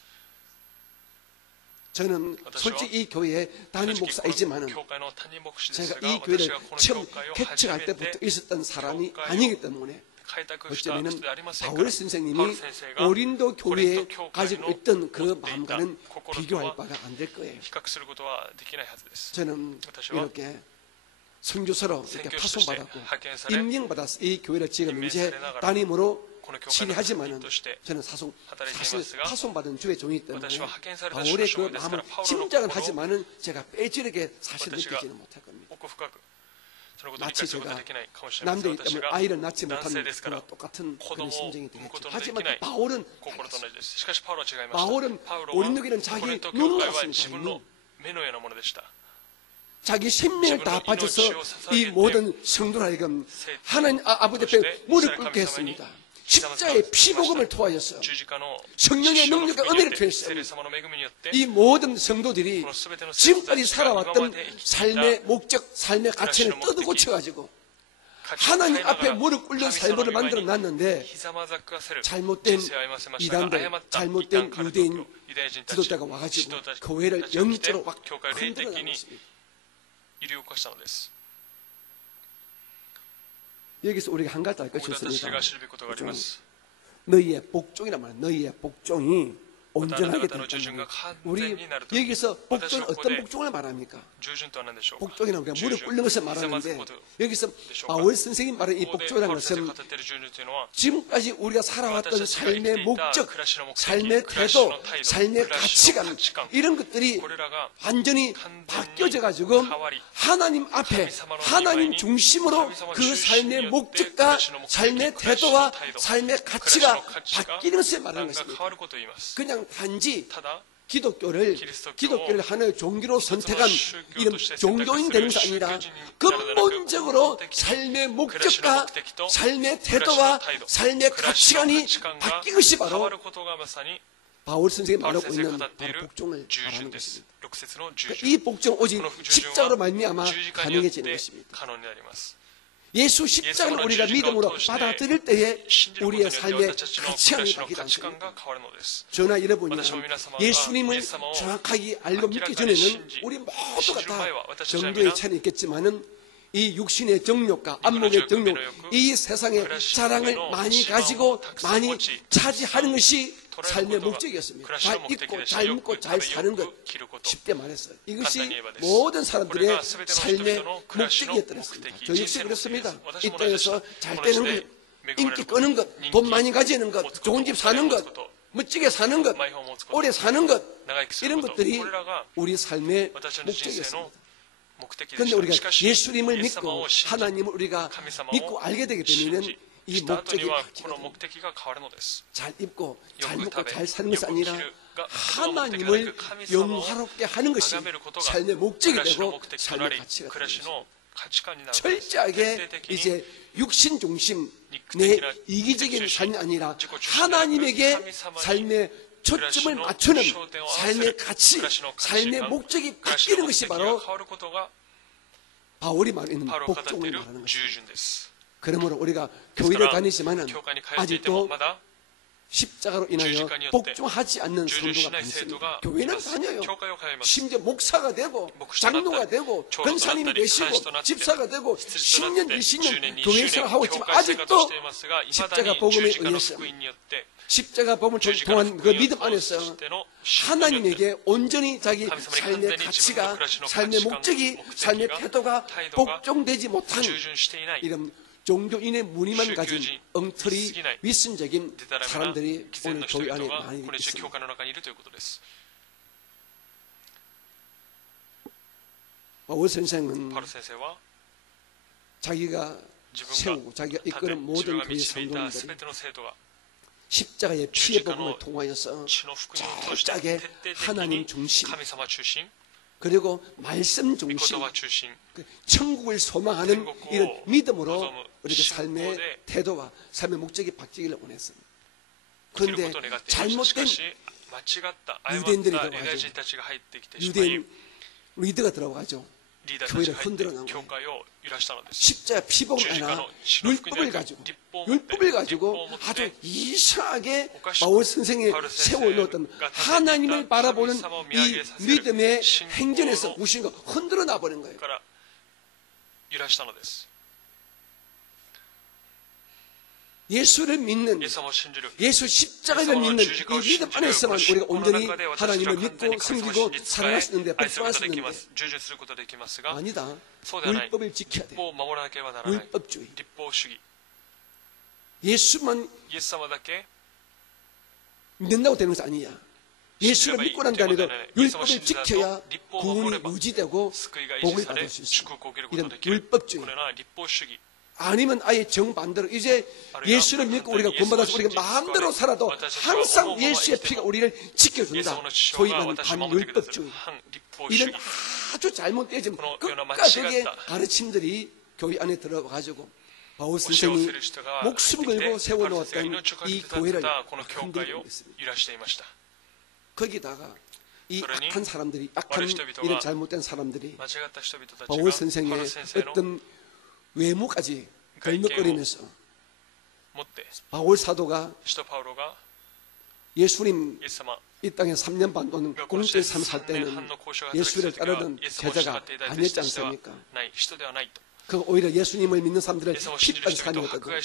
저는 솔직히 이 교회의 담임 목사이지만은 教会の担任牧師です 제가 が 이 교회를 私がこの 처음 教会を 개척할 初め 때부터 て 있었던 사람이 아니기 때문에 開拓した人 어쩌면 でありませんから 바울 パウ 선생님이 ロ先生が 고린도 교회에 コリント教会 가지고 の 있던 그 持っていた 마음과는 心と 비교할 は 바가 안 될 거예요. 比較することはできないはずです。 저는 私は 이렇게 선교사로 이렇게 선교사として 파송받았고 派遣され 임명받아서 이 교회를 지금 이제 任命されながら 담임으로 この教会の 지휘하지만은 として 저는 働いてい 사실 ますが 파송받은 주의 종이기 때문에 私は派遣された 바울의 그 主のですから 마음을 パウロの 짐작은 心を 하지만은 제가 빼지르게 사실 私が 느끼지는 못할 겁니다. 奥深くそのことを理 마치 解することは 제가 できないかもしれません。 남들이기 私 때문에 が 아이를 낳지 男 못하는 性ですから 그와 똑같은 子 그런 供を 심정이 産むこと 되겠죠. のでき 하지만 ない 바울은 心と同じです。しかしパウロは違いました。 바울은 パウロ 고린도교는 は 자기 コリント 눈 教会は 같습니다. 自分の目のようなものでした。 자기 생명을 다 바쳐서 이 자신의 모든 성도를 하여금 하나님 아버지 앞에 무릎 꿇게 했습니다. 십자의 피복음을 통하여서 十字架の 성령의 능력과 은혜를 聖 통해서 霊様の恵みによって 이 모든 성도들이 この全ての 지금까지 生徒たちが今ま 살아왔던 で生きていた 삶의 목적, 삶의 가치를 뜯어 고쳐가지고 하나님 앞에 무릎 꿇는 삶을 만들어 놨는데 ひざまざかせる 잘못된 人生を歩ませましたが 이단들, 誤った 잘못된 異端カルト 유대인 ユダヤ人たち 지도자가 와가지고 指導者 교회를 たちが来て 영적으로 막 教会を霊 흔들어 的に 나갔습니다. 揺り動かしたのです。 여기서 우리가 한 가지 알 ここ 것이 で私 있습니다. が知るべきことがあります。 너희의 복종이란 말이야. 너희의 복종이 온전하게 나타나는 됐다는 주중과 거예요. 우리 간절히 나를 또 여기서 복종은私はここ 어떤 で 복종을 말합니까? 従順とは何でしょうか。 복종이란 우리가 무릎従順 꿇는 것을 ひざまず 말하는데 くこと 여기서 でしょうか。 바울 선생님 말하는 이 ここで 복종이라는 パウロ先生 것은 が語っている従順というのは 지금까지 우리가 살아왔던 私たちが生きて 삶의 いた 목적, 暮らしの目的、 삶의 暮らし 태도, の態度、 삶의 暮らしの 가치관 価値観、 이런 것들이 これらが 완전히 완전히 바뀌어져 가지고 가와리, 하나님 앞에 하나님 하나님 중심으로 하나님 그 중심으로 삶의 목적과 그라시노 목적이, 삶의 그라시노 태도와 타이도, 삶의 가치가 그라시노 가치가 바뀌는 것을 말하는 なんか変 것입니다. わることを言います。 그냥 단지 ただ 기독교를 하나의 종교로 선택한 이런 종교인 되는 것이 아니라 근본적으로 삶의 목적과 삶의 태도와 삶의 가치관이 바뀐 것이 바로 바울 선생이 말하고 있는 바로 복종을 말하는 것입니다. 그러니까 이 복종 오직 십자가로 말미암아 가능해지는 것입니다. 예수 십자가를 우리가 믿음으로 받아들일 때에 우리의 삶의 가치관이 바뀌지 않습니다. 저나 여러분이 예수님을 정확하게 알고 믿기 전에는 우리 모두가 다 정도의 차이는 있겠지만은 이 육신의 정욕과 안목의 정욕, 이 세상의 자랑을 많이 가지고 많이 차지하는 것이 삶의 목적이었습니다. 잘 입고 잘 먹고 잘 사는 것, 쉽게 말했어요. 이것이 모든 사람들의 삶의 목적이었더랬습니다. 저 역시 그렇습니다. 이 땅에서 잘 되는 것, 인기 끄는 것, 돈 많이 가지는 것, 좋은 집 사는 것, 멋지게 사는 것, 오래 사는 것, 이런 것들이 우리 삶의 목적이었습니다. 그런데 우리가 예수님을 믿고 하나님을 우리가 믿고 알게 되게 되면 이 목적이 잘 입고 잘 먹고 잘 사는 것이 아니라 하나님을 영화롭게 하는 것이 삶의 목적이 되고 삶의 가치가 되고 철저하게 이제 육신 중심 내 이기적인 삶이 아니라 하나님에게 삶의 초점을 맞추는 삶의 가치, 삶의 목적이 바뀌는 것이 바로 바울이 말하는 복종을 말하는 것입니다. 그러므로 우리가 교회를 다니지만은 아직도 십자가로 인하여 복종하지 않는 성도가 많습니다. 교회는 다녀요. 심지어 목사가 되고 장로가 되고 권사님이 되시고 집사가 되고 10년, 20년 교회 생활하고 있지만 아직도 십자가 복음에 의해서 십자가 복음을 통한 그 믿음 안에서 하나님에게 온전히 자기 삶의 가치가 삶의 목적이 삶의 태도가 복종되지 못한 이런 종교인의 무늬만 가진 엉터리 위선적인 사람들이 오늘 교회 안에 많이 있습니다. 바울 선생은 자기가 세우고 자기가 이끄는 모든 교회 성도들이 십자가의 피의 복음을 통하여서 철저하게 하나님 중심 그리고 말씀 중심 천국을 소망하는 이런 믿음으로 우리가 삶의 태도와 삶의 목적이 바뀌기를 원했습니다. 그런데 잘못된 유대인들이 들어가죠. 유대인 리더가 들어가죠. 교회를 흔들어 놓은 거예요. 십자가 피복을 하나 율법을 가지고 아주 이상하게 바울 선생이 세워놓았던 하나님을 바라보는 이 믿음의 행전에서 무신과 흔들어 놔버린 거예요. 예수를 믿는 예수 십자가를 믿는 이 믿음 안에서만 우리가 온전히 하나님을 믿고 섬기고 사랑할 수 있는데 복종할 수 있는데 아니다. 율법을 지켜야 돼. 율법주의. 예수만 믿는다고 되는 것이 아니야. 예수를 믿고 난 다음에도 율법을 지켜야 구원이 유지되고 복을 받을 수 있어. 이런 율법주의. 아니면 아예 정반대로 이제 예수를 믿고 우리가 구원받아서 우리가 마음대로 살아도 항상 예수의 피가 우리를 지켜준다. 소위 말하는 반율법주의. 이런 아주 잘못되어진 끝까지의 가르침들이 교회 안에 들어가가지고 바울 선생이 목숨 걸고 세워놓았던 이 교회를 흔들고 있습니다. 거기다가 이 악한 사람들이 악한 이런 잘못된 사람들이 바울 선생의 어떤 외모까지 걸먹거리면서 바울 사도가 예수님 이 땅에 3년 반 동안 공짜의 삶 살 때는 예수를 따르던 제자가 아니었지 않습니까? 그 오히려 예수님을 믿는 사람들을 핍박한 사람이었거든요.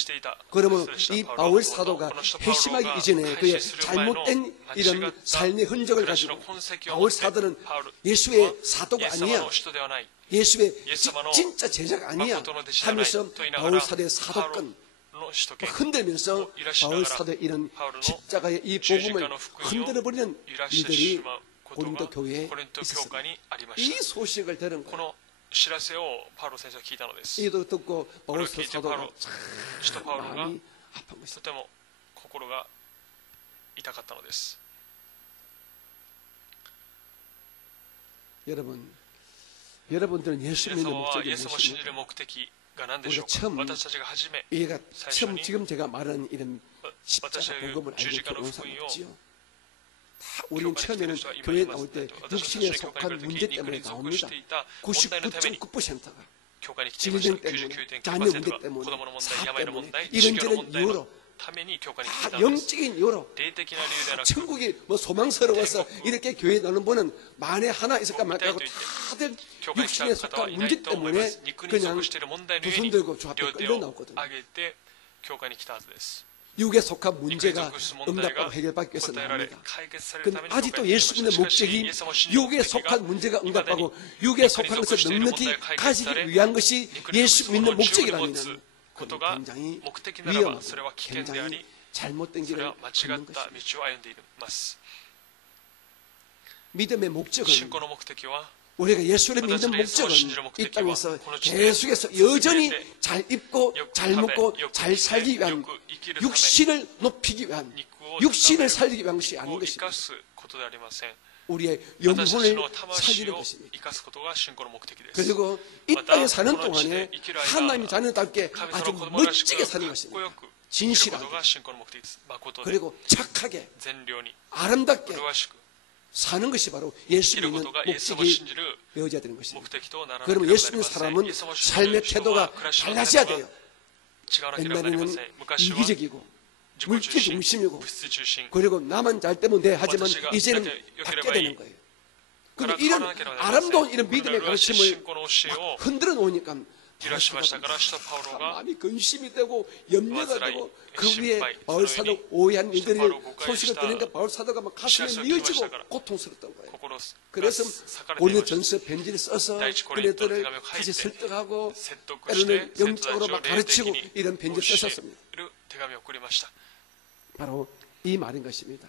그러면 이 바울 사도가 회심하기 이전에 그의 잘못된 이런 삶의 흔적을 가지고 바울 사도는 예수의 사도가 아니야. 예수의 진짜 제자가 아니야 하면서 바울 사도의 사도권 흔들면서 바울 사도의 이런 십자가의 이 복음을 흔들어버리는 이들이 고린도 교회에 있었습니다. 이 소식을 들은 거예요. 이도 듣고 바울 사도가 참 많이 아픈 것입니다. 여러분들은 예수 皆 믿는 様は 목적이 イエス様を信じ 무엇입니까? る目的が何でしょう 우리가 처음 か。私たちが初め 얘가 最初 처음 に 지금 제가 말하는 이런 私が 십자가 言う 복음을 十字架 알고 の 들어온 福 사람 音を 없지요. 다 우리는 教会に来てい 처음에는 る人は今 교회 います 나올 때 私たち 육신에 の教会 속한 に来る 문제 時肉 때문에 に属 나옵니다. していた問題のために 99.9%가 教会に来ていました。 질병 때문에 99.9% 자녀 が 문제 子 때문에 供の問 사 題、病の問 때문에 題、宗教の 이런저런 問題の 이유로 ために教会に来てい 다 たんです。 영적인 이유로 霊的な理由ではなく 천국이 뭐 소망스러워서 이렇게 교회 나오는 분은 만에 하나 있을까 말까 하고 다들 教会に来た 육신에 方は 속한 いない 문제 と思いま 때문에 す。肉に 그냥 属している問題の 두 ゆえ 손 に 들고 저 앞에 両手 끌려 を 나오거든요. 上げて教会に来たはずです。 육에 속한 肉に 문제가 属す問題が 응답하고 해결받기 위해서 答えられ 나옵니다. 解決される 근데 ために教会 아직도 に来 예수 ま 믿는 した。しかし 목적이 イエス様を信じる目 육에 的が 속한 문제가 未だに 응답하고 육에 속한 것을 넉넉히 가지기 위한 것이 肉に属 예수 すもの 믿는 を自由に持 목적이라면 つこと 그건 が 굉장히 目的ならば 위험하고 それは危険であり 굉장히 잘못된 それ 길을 は間違 걷는 った 것입니다. 道を歩んでいます。 믿음의 목적은 信仰の目的は 우리가 예수를 믿는 목적은 이 땅에서 계속해서 여전히 잘 입고 잘 먹고 잘 살기 위한 육신을 높이기 위한 肉を 육신을 살리기 위한 것이 肉 아닌 を生 것입니다. かすことではありません。 우리의 私たち 영혼을 の魂 살리는 を 것입니다. 生かすことが信仰の目的です。 그리고 이 땅에 사는 동안에 하나님의 자녀답게 神 아주 様の子供らしく 멋지게 か 사는 っこ 것입니다. よく生きる 진실하게 ことが信仰の目的です。誠で 그리고 착하게 善良に 아름답게 麗しく 사는 것이 바로 生 예수 きるこ 믿는 とがイエス様を 목적이 信じる 되어져야 되는 目 것입니다. 的とならなければ 그러면 なり 예수 ま 믿는 せん。 사람은 イエス様を信じ 삶의 る人 태도가 は暮らしの態 달라져야 度が 돼요. 違わなければなりま 옛날에는 せん。昔は 이기적이고 自己 물질 中心、 중심이고 物質中心、 그리고 나만 잘 되면 돼 하지만私が 이제는良ければ 바뀌어야 いい 되는 거예요. か 근데 ら変わ 이런 らなければなりません。 아름다운 이런 믿음의 この麗しい 가르침을 信仰の教えを 흔들어 놓으니까 揺らしましたから使徒パウロが 마음이 근심이 되고 염려가 와스라이, 되고 그 신바이, 위에 바울 사도 서로인이 오해한 이들이 바로 고가에 소식을 있다. 들으니까 바울 사도가 막 가슴에 시야서 미어지고 기마시다가 고통스럽던 거예요. 心が 그래서 裂かれてい 오늘 ました。 전서 편지를 써서 第一コリントの手 그네들을 紙を書い 다시 て 설득하고 説得して 때로는 生徒た 영적으로 ちを 막 霊的 가르치고 に 이런 편지를 教え 썼습니다. る手紙を送りました。 바로 이 말인 것입니다.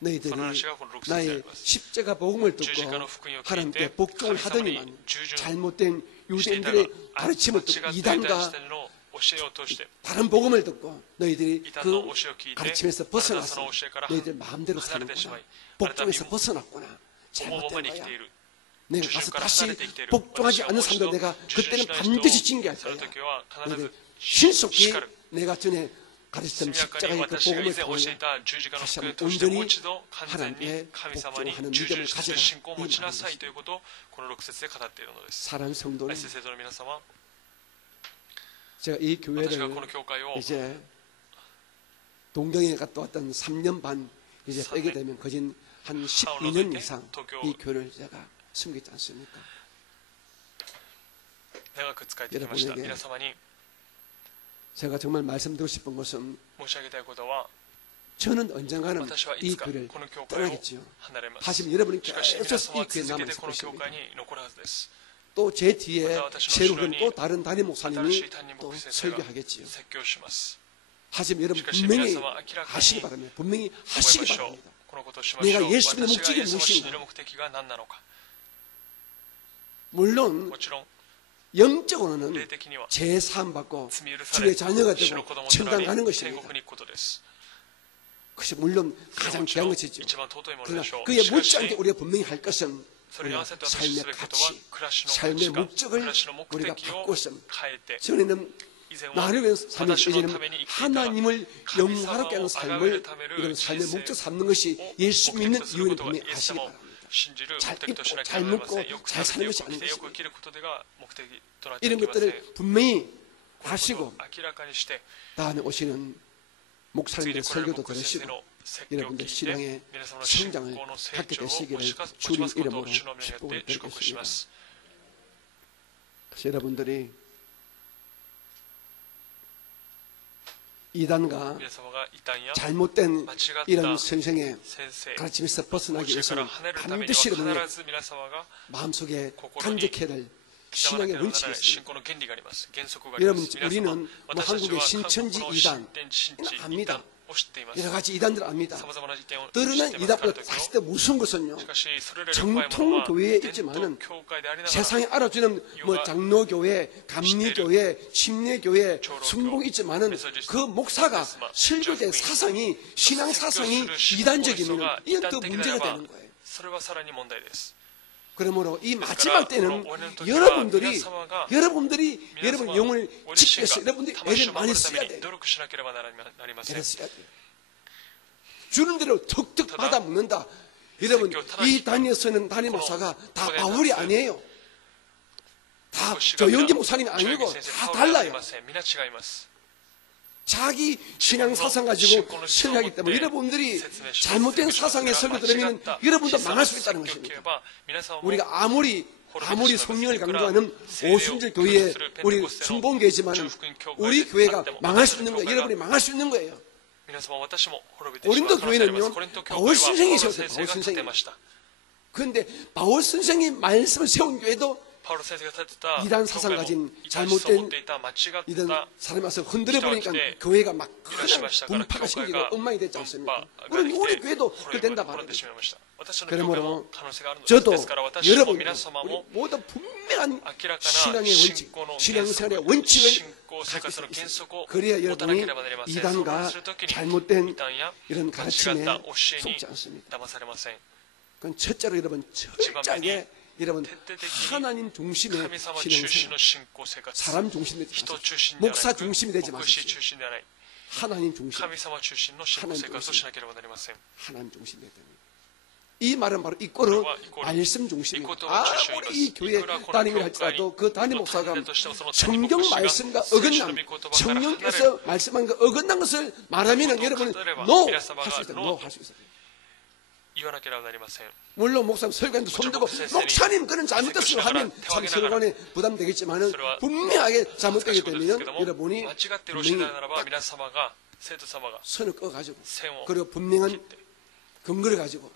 너희들이 その話がこの6節であ 나의 ります。 십자가 복음을 十 듣고 字架の福音を聞い 하나님께 て 복종을 神様に 하더니만 従順 잘못된 していたが 유대인들의 間 가르침을 違 듣고 ったユダヤ 이단과 視点の教えを通して 다른 복음을 듣고 너희들이 異端 그 の教えを聞いて 가르침에서 あなた 벗어났어. その教えから 너희들 마음대로 離れてしま 사는구나. いあなたは 복종에서 벗어났구나. 思うまま 잘못된 に生き 거야. ている。 내가 主 가서 から離 다시 れて生きている。 복종하지 私が 않는 もう一 사람들 度 내가 従順 그때는 しない人を 반드시 징계할 その 거야. 時は必ず 너희들 신속히 叱る。 내가 전에 가르쳤던 速やかに 십자가의 그 私が以 복음을 前教 통해 えた十字架の 다시 福音を 한번 通してもう 온전히 一度完全に 하나님의 神様に 복종하는 従順 믿음을 して 가져라. 信仰を 이 持ちな 말인 さいという 것입니다. ことをこの6節で語っているのです。 사랑하는 성도는 愛する生徒の皆様、 제가 이 私がこ 교회를 の教会を 이제 동경에 갔다 왔던 3년 반 이제 3 빼게 年 되면 거진 한 하원을 12년 때 이상 도쿄 이 교회를 제가 섬기지 않습니까? 長く仕えてきました。 여러분에게 皆様に 제가 정말 말씀드리고 싶은 것은 申し上げたいことは、 저는 언젠가는 私はい 이 つか 교회를 この教会を 떠나겠지요. 離れます。 하지만 여러분이 しかし皆 계속 様は 이 교회에 続け 남아 て 있을 この教 것입니다. 会に残るはずです。 또 제 뒤에 또 세우는 신론이 또 다른 담임 新し 목사님이 い担任 또 牧師先生が 설교하겠지요. 説教します。 하지만 여러분 しかし 분명히 皆様は明らかに 하시기 바랍니다. 분명히 覚え 하시기 ましょう 바랍니다. このことをしましょう。 내가 예수 믿는 私が 목적이 イエスを信じ 무엇인가? る目的が何なのか。 물론 もちろん 영적으로는 霊的には 재사함 받고 罪許され 주의 자녀가 主の 되고 子供とな 천당 り 가는 天 것입니다. 国に行くことです。 그것이 물론 それは 가장 もちろ 귀한 ん 것이죠. 一番尊いもの 그러나 でしょう。 그에 しかし 못지않게 우리가 분명히 할 것은 それに合 우리가 わせて私たちす 삶의 べきことは 가치, 暮らしの価 삶의 値観、 목적을 暮らしの目 우리가 的を 바꿔서 変えて、 전에는 以前は 나를 위해서 사는 私の 이제는 ために生きていたが 하나님을 영화롭게 하는 神様を崇める 삶을 ためる 이런 삶의 人生 목적 삼는 것이 を 예수 目 믿는 的とするこ 이유는 とが 분명히 イエス 아시기 様を 바랍니다. 信じる 잘 目的としなけ 입고 ればなりません。 잘 よ 먹고 く 잘 食べて 사는 よ 것이 く着て 아닌 よく 것입니다. 生きることでが目的となってい 이런 きません。 것들을 분명히 このことを 하시고 明らかにして、 다음에 오시는 次 목사님들 に来られる 설교도 牧師先生 들으시고 の説教を聞 여러분들 いて、 신앙의 皆様の信仰 성장을 の成 갖게 長を 되시기를 持ちます 주님 ことを 이름으로 主の皆によって 축복을 祝福します。 그래서 여러분들이 이단과 皆様が異端や 잘못된 間違った 이런 선생의 先生、 가르침에서 벗어나기 教えから 위해서는 離れるためには 반드시 必 여러분의 ず皆様が 마음속에 고코로니 간직해야 될 刻まなけ 신앙의 ればならない 원칙이 信 있습니다. 仰の原理があります。原則がありま 여러분 す。皆様 우리는 뭐 私たち 한국의 は韓 신천지 国の 이단 新天地神地 압니다. 異端を知っています。 여러 가지 이단들 압니다. さまざまな異端を知って 들으는 いますから 이단보다 時 사실 を 때 무서운 것은요. しかしそれらより怖いものは 정통 교회에 伝 있지만은 統教会でありながら 세상에 알아주는 뭐 장로교회, 감리교회, 침례교회, 순복이 있지만은 그 목사가 설교된 사상이 신앙 사상이 이단적이면 이건 더 문제가 되는 거예요. それはさらに問題です。 그러므로 이 마지막 때는 여러분들이 여러분 영혼을 지키기 위해서 여러분들이 애를 많이 써야 돼요. 애를 써야 돼요. 주는 대로 턱턱 받아 먹는다. 여러분 이 단위에 서는 담임 목사가 다 바울이 아니에요. 다 조영기 목사님이 아니고 다 달라요. 자기 신앙 사상 가지고 설교하기 때문에 여러분들이 잘못된 사상의 설교 들으면 여러분도 망할 수 있다는 것입니다. 우리가 아무리 성령을 강조하는 오순절 교회에 우리 순봉교회지만 우리 교회가 망할 수 있는 거예요. 여러분이 망할 수 있는 거예요. 고린도 교회는요, 바울 선생이 세웠어요. 바울 선생이. 그런데 바울 선생이 말씀을 세운 교회도 이단 사상 가진 잘못된 이단 사람이 와서 흔들어 보니까 교회가 막 그냥 분파가 생기고 엉망이 됐지 않습니까? 우리 교회도 그렇게 된다 말이죠. 그러므로 저도 여러분 우리 모두 분명한 신앙의 원칙, 신앙생활의 원칙을 가지고 있습니다. 그래야 여러분이 이단과 잘못된 이런 가르침에 속지 않습니다. 그건 첫째로 여러분 철저하게 여러분 하나님 중심의 신앙생활, 사람 중심이 되지 마십시오. 목사 중심이 되지 마십시오. 하나님 중심, 하나님 중심이 되야 됩니다. 이 말은 바로 이꼬르 말씀 중심입니다. 아무리 이 교회 담임을 할지라도 그 담임 목사가 성경 말씀과 어긋남, 성령께서 말씀한 것 어긋난 것을 말하면 여러분은 NO 할 수 있어요. NO 할 수 있어요. 물론 목사님 설교하는데 손들고 목사님 그는 잘못됐어요 하면 참 서로간에 부담되겠지만 분명하게 잘못되게 되면 여러분이 분명히 선을 꺼가지고 그리고 분명한 근거를 가지고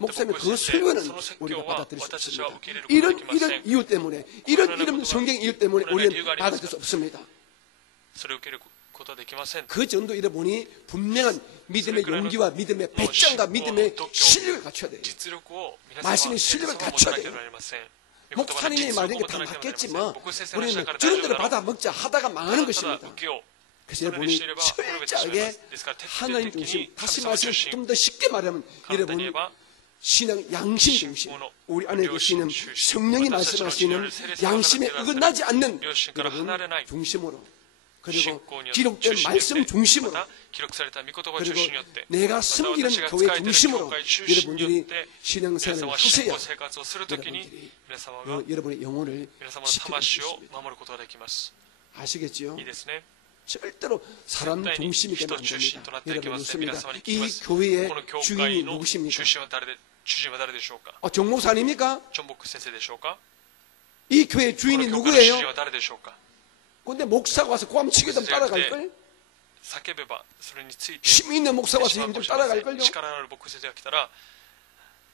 목사님 그 설교는 우리가 받아들일 수 없습니다. 이런 이유 때문에 이런 성경 이유 때문에 우리는 받아들일 수 없습니다. 그 정도 여러분이 분명한 믿음의 용기와 믿음의 배짱과 믿음의 실력을 갖춰야 돼요. 말씀의 실력을 갖춰야 돼요. 목사님이 말하는 게 다 맞겠지만 우리는 주는 대로 받아 먹자 하다가 망하는 것입니다. 그래서 여러분이 철저하게 하나님 중심, 다시 말해서 좀 더 쉽게 말하면 여러분이 신앙 양심 중심, 우리 안에 계시는 성령이 말씀하시는 양심에 어긋나지 않는 여러분 중심으로, 그리고 기록된 말씀 중심으로, 그리고 내가 섬기는 교회 중심으로 여러분들이 신앙생활을 하셔야 여러분의 영혼을 지킬 수 있습니다. 아시겠지요? 절대로 사람 중심이 되면 안 됩니다. 여러분 묻습니다. 이 교회의 주인이 누구십니까? 정목사 아닙니까? 이 교회의 주인이 누구예요? 그런데 목사가 와서 고함치게 되면 따라갈걸? 힘이 있는 목사가 와서 힘 좀 따라갈걸요?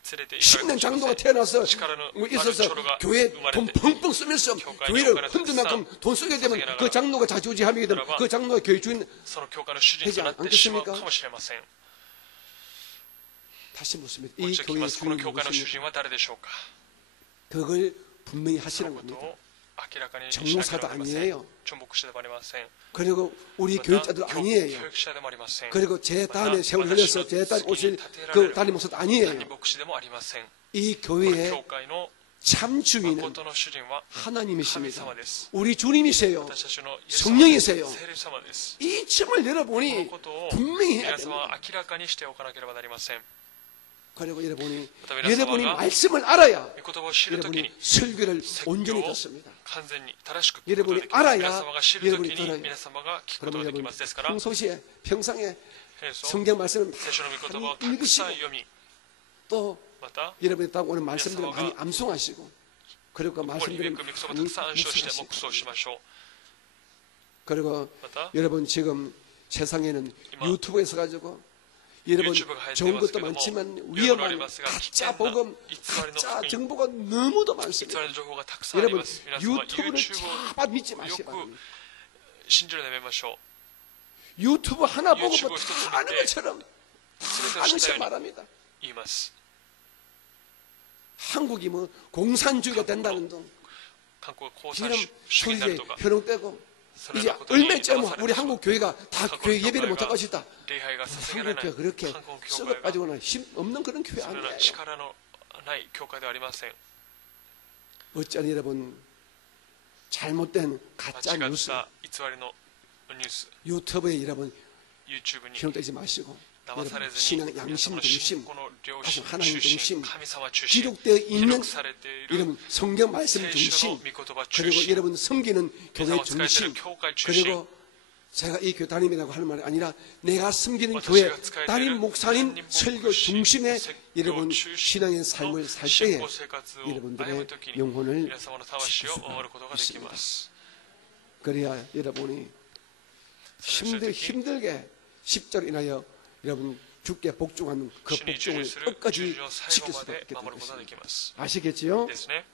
10년 장로가 태어나서 있어서 교회에 돈 펑펑 쓰면서 교회를 흔들 만큼 돈 쓰게 되면 그 장로가 자주지하게 되면 그 장로가 교회 주인 되지 않겠습니까? 다시 묻습니다. 이 교회의 주인이 누구십니까? 그걸 분명히 하시는 겁니다. 정무사도 아니에요. 그리고 우리 교육자도 아니에요. 그리고 제 다음에 세월 흘려서 제 다음에 오실 그 담임 목사도 아니에요. 이 교회의 참 주인은 하나님이십니다. 우리 주님이세요. 성령이세요. 이 점을 여러분이 분명히 해야 됩니다. 그리고 여러분이 말씀을 알아야 여러분이 설교를 온전히 듣습니다. 여러분이 알아야 여러분이 들어요. 그러면 여러분 평상에 성경 말씀을 많이 읽으시고 또 여러분이 딱 오는 말씀들을 많이 암송하시고 그리고 그 말씀들을 많이 묵상하시고 그리고 여러분 지금 세상에는 유튜브에서 가지고 여러분 좋은 것도 많지만 위험한 가짜 복음, 가짜 정보가 너무도 많습니다. 여러분 유튜브를 잡아 믿지 마시기 바랍니다. 유튜브 하나 보고 뭐 다 아는 것처럼 말합니다. 한국이 뭐 공산주의가 된다는 둥 지금 소리에 현혹되고 이제 얼마쯤 우리 한국 교회가 다 교회 예배를 못할 것이다. 한국 교회가 그렇게 썩어가지고는 힘 없는 그런 교회 아니에요. ない教会ではありません。 어쩌니 여러분 잘못된 間 가짜 違っ 뉴스 た偽りのニュース、 유튜브에 여러분 YouTube に 현혹되지 마시고 騙され 여러분 ずに 신앙 皆 양심 様の 중심 信仰の良心 하나님 中心、 중심 神様中心、 기록되어 記 있는 録されている 여러분 성경 말씀 聖書 중심 の御言葉中 그리고 心、 여러분 섬기는 皆さん 교회 を使えている 중심 教会中心、 그리고 제가 이 교회 담임이라고 하는 말이 아니라 내가 섬기는 私 교회 が使えてい 담임 る 목사님 担任 설교 牧師 중심에 説教 여러분 中心 신앙의 삶을 살 信 때에 仰生活を歩む 여러분들의 ときに 영혼을 皆様の魂を守ることができます。 그래야 여러분이 힘들게 십자로 인하여 여러분 주께 복종하는 그 主に従 복종을 事する 끝까지 従事を最 지킬 後ま 수밖에 で 없게 될 守ることがで 것입니다. きます。 아시겠지요? ですね。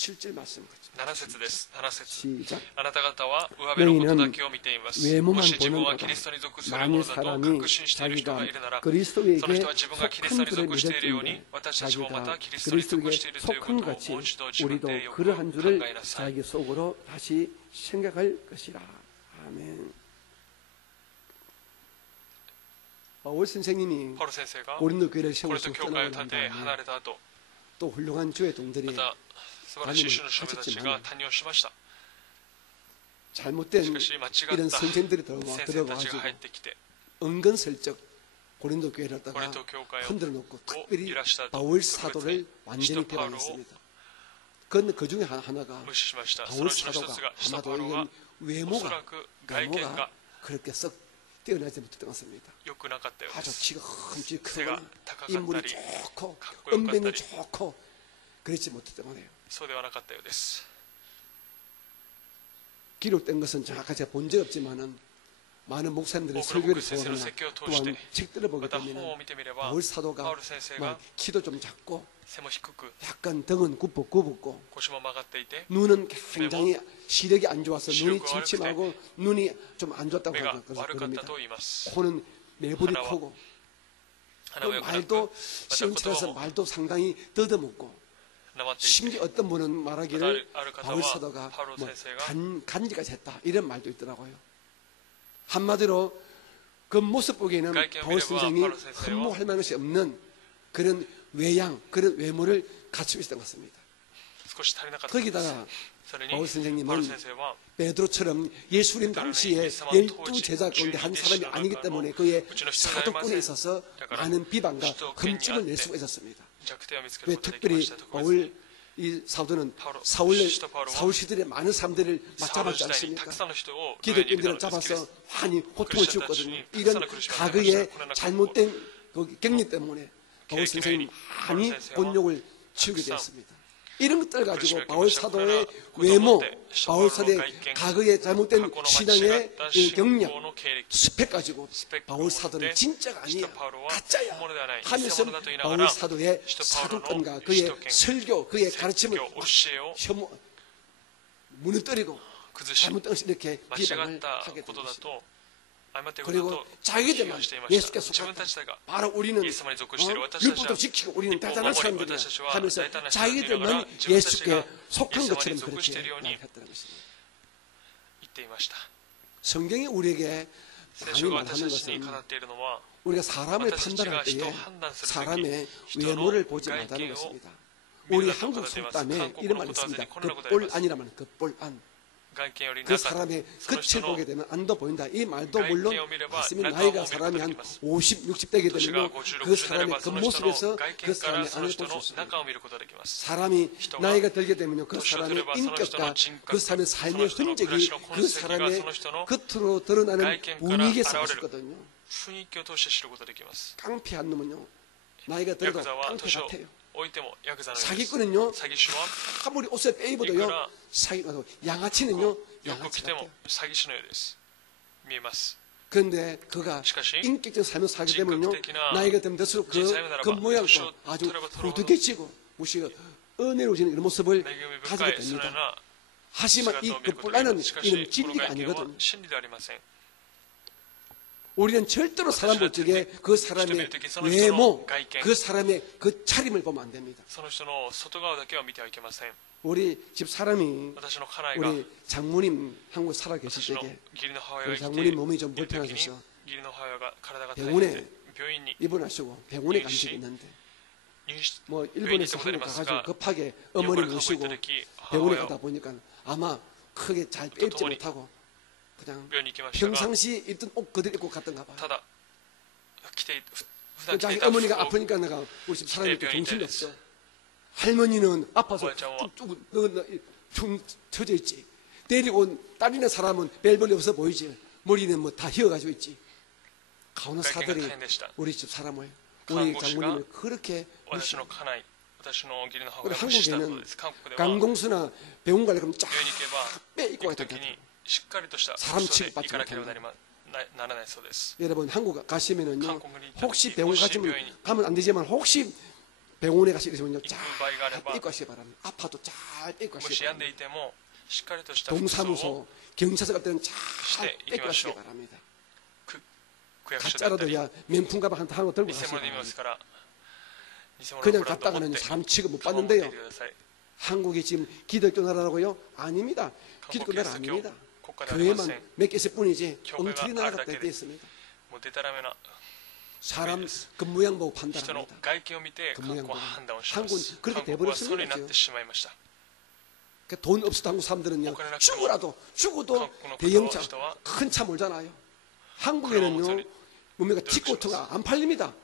7절 말씀 7節です。7節。 시작. あなた方は上辺のことだけを見ています。 외모만 もし自分 보는 は 거다. キリストに属するも 만일 のだと 사람이 確信している人 자기가 がいるなら、 그리스도에게 その人は自分がキリスト 속한 に 줄을 属しているように、 믿었기에 私たちもま 자기가 たキリストに属してい 그리스도에게 るというこ 속한 とを 같이 もう一度自分 우리도 でよく 그러한 考 줄을 えなさい。 자기 속으로 다시 생각할 것이라. 아멘. 바울 선생님이 パウロ先生が 고린도 교회를 コリン 세워서 ト教会を 떠나고 建 난 て 다음에 離れた後、 또 훌륭한 교회 동들이 また素晴らしい主の証明たちが誕生しました。 잘못된 しかし間違 이런 った 선생들이 先生たち 들어가가지고 が入ってきて、 은근슬쩍 고린도 교회를 コリ 갖다가 ント教会を 흔들어 놓고 특별히 揺らした後、 바울 特別 사도를 に 완전히使徒パウロを 배반했습니다. 그런데 그 중에 하나가 無視しました。そ 바울 のうちの一 사도가 つが、使徒 아마도 パウロが 이건 おそら 외모가 く外見が 그렇게 썩 뛰어나지 못했던 것 같습니다. 良くなかったようで 아주 す。 키가 흠찍 크고 背が高かった 인물이 り、 좋고 かっこよかったり 은변이 좋고 그렇지 못했던 거네요. そうではなかったようです。 기록된 것은 정확하게 제가 본 적 없지만은 많은 목사님들의 多くの 설교를 牧師先生の 보거나 説教を通し 또한 て、 책들을 보게 また本 되면 を見てみれば、 바울 사도가 パウロ先生が 키도 좀 작고 背も低く、 약간 등은 굽고 腰も曲がっていて、 눈은 굉장히 시력이 안 좋아서 눈이 시력이 침침하고 눈이 좀 안 좋았다고 目が悪かった 그럽니다. と言います。 코는 매부리 하나와 크고 鼻 또 は良くなく、 말도 また 시험치라서 言葉も 말도 상당히 더듬었고 なまっていて、 심지어 어떤 분은 말하기를 ある方 바울 は 사도가 パウロ 뭐 先生が 간지가 샜다 이런 말도 있더라고요. 한마디로 그 모습 보기에는 가이케 바울 미래와 선생이 바울 선생과 흠모할 만한 것이 없는 그런 외양, 그런 외모를 갖추고 있었던 것 같습니다. 少し足りなかった。 거기다가 それに 바울 パウロ 선생님은 先生は 베드로처럼 예수님 당시에 12 제자 가운데 한 사람이 아니기 때문에 그의 사도권에 있어서 많은 비방과 흠집을 낼 수가 있었습니다. 弱点を見つける 왜 ことができま 특별히 した。特別 바울 に 이 사도는 바로 사울 바로 시대에 많은 사람들을 サウル 맞잡았지 時代にた 않습니까? くさんの人を奴隷に入れた 기독교인들을 のです。 잡아서 많이 고통을 그리스도 주었거든요. 자신이 이런 박사를 그러시면 과거의 안 됩니다. 잘못된 그 경리 때문에 바울 계획 선생님이 계획이 많이 바울 선생님과 곤욕을 치우게 박사 되었습니다. 이런 것들 가지고 그러시면 바울 기록하시고 사도의 그러나 외모, 그것도 바울 바울의 사도의 가이견, 과거의 잘못된 과거의 신앙의 맞지가 이 경력, 신앙의 계획, 스펙 가지고 스펙 바울 사도는 가운데 진짜가 아니야, 시도 바울과 가짜야 본物ではない 하면서偽物だと言いながら 바울 사도의 시도 사도권과 바울의 그의 시도権, 설교, 그의 가르침을 説教、教えを 혐오, 무너뜨리고 崩し、 잘못된 것을 이렇게 間違っ 비방을 た 하게 こ 된 とだ 것입니다. と、誤っていることだ 그리고 と 자기들만 批判していました。 예수께 自分 속하고 たちが 바로 우리는 イエス様に属している私たちは 율법도 지키고 우리는 立法を 대단한 守り 사람들이야 私たちは 하면서 大胆な人だと言いなが 자기들만 ら自分たち 예수께 が 속한 イエス様 것처럼 に属してい 그렇게 るように 말했다는 것입니다. 言っていました。 성경이 우리에게 聖 많이 書が 말하는 私たちに 것은 語っているのは、 우리가 사람을 私たちが 판단할 人を 때에 判断するとき、 사람의 人の 외모를 보지 外 못하는 見を 것입니다. 見 우리 るなと 한국 語っています。 속담에 韓国 이런 の 말이 ことわざ 있습니다. にこんなことがあります。 급볼안이라는 급볼안. 外見より 그 中、 사람의 その人 끝을 の 보게 되면 안도 보인다. 이 말도外見 물론 を見れば 맞습니다. 中を見る 나이가 こと 사람이 がで 한 きます。 50, 60 되게 年 되면 が50、 그 60なれ 사람의 ば 그 その人の 모습에서 外 그 見から 사람의 その 안을 人 볼 の 수 있습니다. 中を見ることができます。 사람이人が 나이가 들게 되면 그 年を 사람의 取ればその人の 인격과 人格、 그 사람의 そ 삶의 の人の暮ら 흔적이 しの痕 그 跡が 사람의 その人の 겉으로 드러나는外見から 분위기에서 現れる 보시거든요. 雰囲気を通して知ることができます。 깡패한 놈은요. 나이가 ヤ 들어도 クザは 깡패 年を 같아요. 置いてもヤクザのようです。 사기꾼은요. 詐欺師は 아무리 옷에 빼입어도요. 이거라 사기꾼. 양아치는요. よく 양아치 着ても 같아요. 詐欺師のようです。見えます。 그런데 그가 しかし 인격적 삶을 살게 되면요. 인격적이나 나이가 되면 될수록 그 진사임이라봐. 모양도 도시오 아주 토레바 토레바. 부득해지고 무시가 은혜로우시는 이런 모습을 恵み 가지게 深いそのよう 됩니다. な 하지만 姿 이 を見ることができ 급불라는 ます。しかし 이런 この 진리가 外見は 아니거든. 真理ではありません。 우리는 절대로 사람 볼 적에 그 사람의 외모, 그 사람의 그 차림을 보면 안 됩니다. その人の外側だけは見てはいけません。 우리 집 사람이 私の家内が 우리 장모님 한국 살아 계실 私の 때에 義理の母親 그 が生きて 장모님 몸이 좀 いる時に 불편하셔서 義理の母親が体が大変 병원에 で病院に 입원하시고 병원에 간 적이 있는데 뭐 일본에서 한국 가가지고 급하게 어머니 모시고 병원에 가다 보니까 아마 크게 잘 빼입지 못하고 그냥 평상시 입던 옷 그대로 입고 갔던가 봐요. 자기 어머니가 아프니까 내가 우리 집 사람이 정신이 없어. 할머니는 아파서 쭉 쳐져 있지. 데리고 온 딸이나 사람은 별볼이 없어 보이지. 머리는 뭐 다 휘어가지고 있지. 간호사들이 우리 집 사람을 우리 장모님을 그렇게 무시하고. 한국에는 강공수나 병원 가려면 쫙 빼입고 가야 된다. 사람 취급받지 못한다. 여러분 한국 가시면은요 혹시 병원 가면 안 되지만 혹시 병원에 가시 이러면요 잘 빼입고 가시기 바랍니다. 아파도 잘 빼입고 가시기 바랍니다. 동사무소 경찰서 갈 때는 잘 빼입고 가시기 바랍니다. 가짜라도 야 명품 가방 하나 들고 가시기 바랍니다. 그냥 갔다가는 사람 취급 못 받는데요. 한국이 지금 기독교 나라라고요? 아닙니다. 기독교 나라 아닙니다. 교회만 몇 개 있을 뿐이지 엉터리 나라 같다 되어 있습니다. 사람 그 모양 보고 판단합니다. 그 모양 보고. 한국은 그렇게 돼버렸습니다. 돈 없어도 한국 사람들은요 죽어도 대형차 큰 차 몰잖아요. 한국에는요 뭡니까 뒷고토가 안 팔립니다.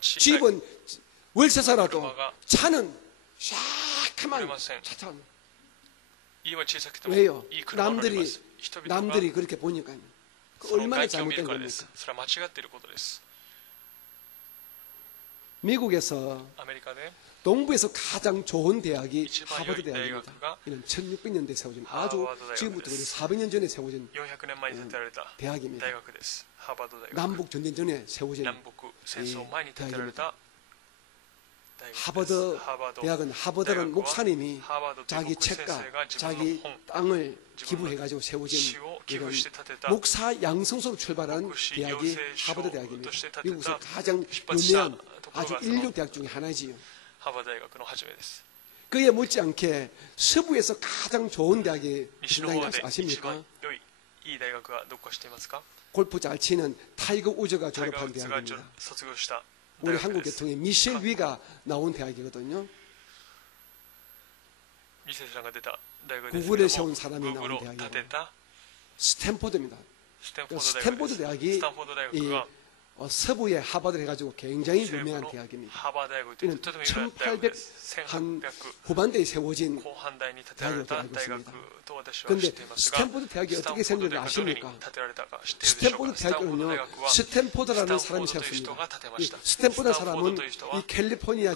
집은 월세사라도 차는 샤크만 차차는 왜요? 남들이 그렇게 보니까요. 그 얼마나 잘못된 겁니까? 미국에서 동부에서 가장 좋은 대학이 하버드 대학입니다. 이는 1600년대에 세워진 아주 지금부터 400년 전에 세워진 대학입니다. 남북 전쟁 전에 세워진 대학입니다. 하버드 대학은 하버드라는 목사님이 자기 책과 자기 땅을 기부해가지고 세워진 이런 목사 양성소로 출발한 대학이 하버드 대학입니다. 미국에서 가장 유명한 아주 인류 대학 중에 하나지요. 그에 못지않게 서부에서 가장 좋은 대학이 무슨 대학인지 아십니까? 골프 잘 치는 타이거 우즈가 졸업한 대학입니다. 우리 한국 계통의 미셸 위가 나온 대학이거든요. 구글에 세운 사람이 나온 대학이고 스탠포드입니다. 스탠포드 대학이 서부의 하버드를 해가지고 굉장히 유명한 대학입니다. 이는 1800 후반대에 세워진 대학이라고 알고 있습니다. 그런데 스탠포드 대학이 어떻게 생겼는지 아십니까? 스탠포드 대학교는요 스탠포드라는 사람이 세웠습니다. 스탠포드라는 사람은 이 캘리포니아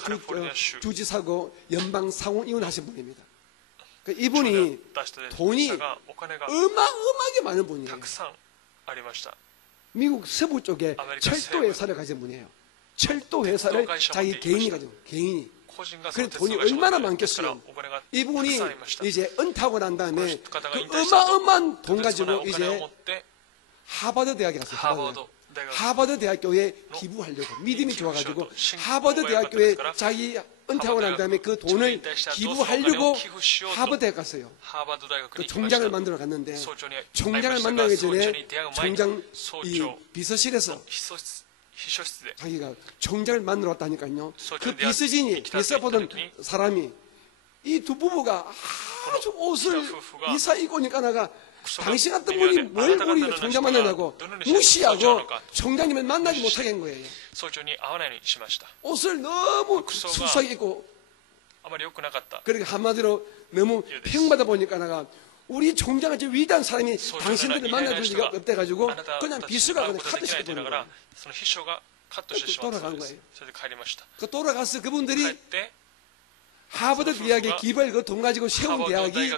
주지사고 연방 상원 의원 하신 분입니다. 이분이 돈이 어마어마하게 많은 분이에요. 미국 서부 쪽에 철도 회사를 가진 분이에요. 철도 회사를 자기 개인이 가지고 개인이. 그 돈이 얼마나 많겠어요. 이분이 이제 은퇴하고 난 다음에 그 어마어마한 돈 가지고 이제 하버드 대학에 갔어요. 하버드 대학교에 기부하려고 믿음이 좋아가지고 하버드 대학교에 자기 은퇴하고 난 다음에 그 돈을 기부하려고 하버드 대학 갔어요. 그 총장을 만들어 갔는데 총장을 만나기 전에 총장 이 비서실에서 자기가 총장을 만나러 왔다니까요. 그 비서 보던 사람이 이 두 부부가 아주 옷을 이사 입고 오니까 나가 당신 같은 분이 뭘 우리 총장 만나냐고 무시하고 총장님을 만나지 못하게 한 거예요. 옷을 너무 수수하게 입고 그러니까 한마디로 너무 평받아 보니까 나가 우리 총장같이 위대한 사람이 당신들을 만나줄 리가 없대가지고 그냥 비서가 그냥 카드시켜 보는 거예요. 돌아간 거예요. 그 돌아가서 그분들이 하버드 대학의 기부할 그 돈 가지고 세운 대학이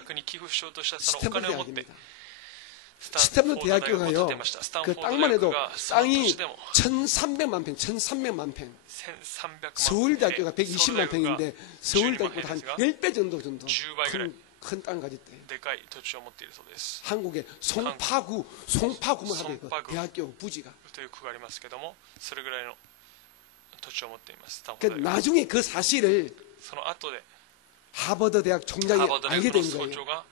스탠포드 대학입니다. 스탠포드 대학교가요, 그 땅만 해도 땅이 1300만 평, 1300만 평. 서울대학교가 120만 평인데 서울대학교보다 한 10배 정도 큰 땅을 가졌대요. 한국의 송파구만 하대요. 그 대학교 부지가. 나중에 그 사실을 하버드 대학 총장이 알게 된 거예요.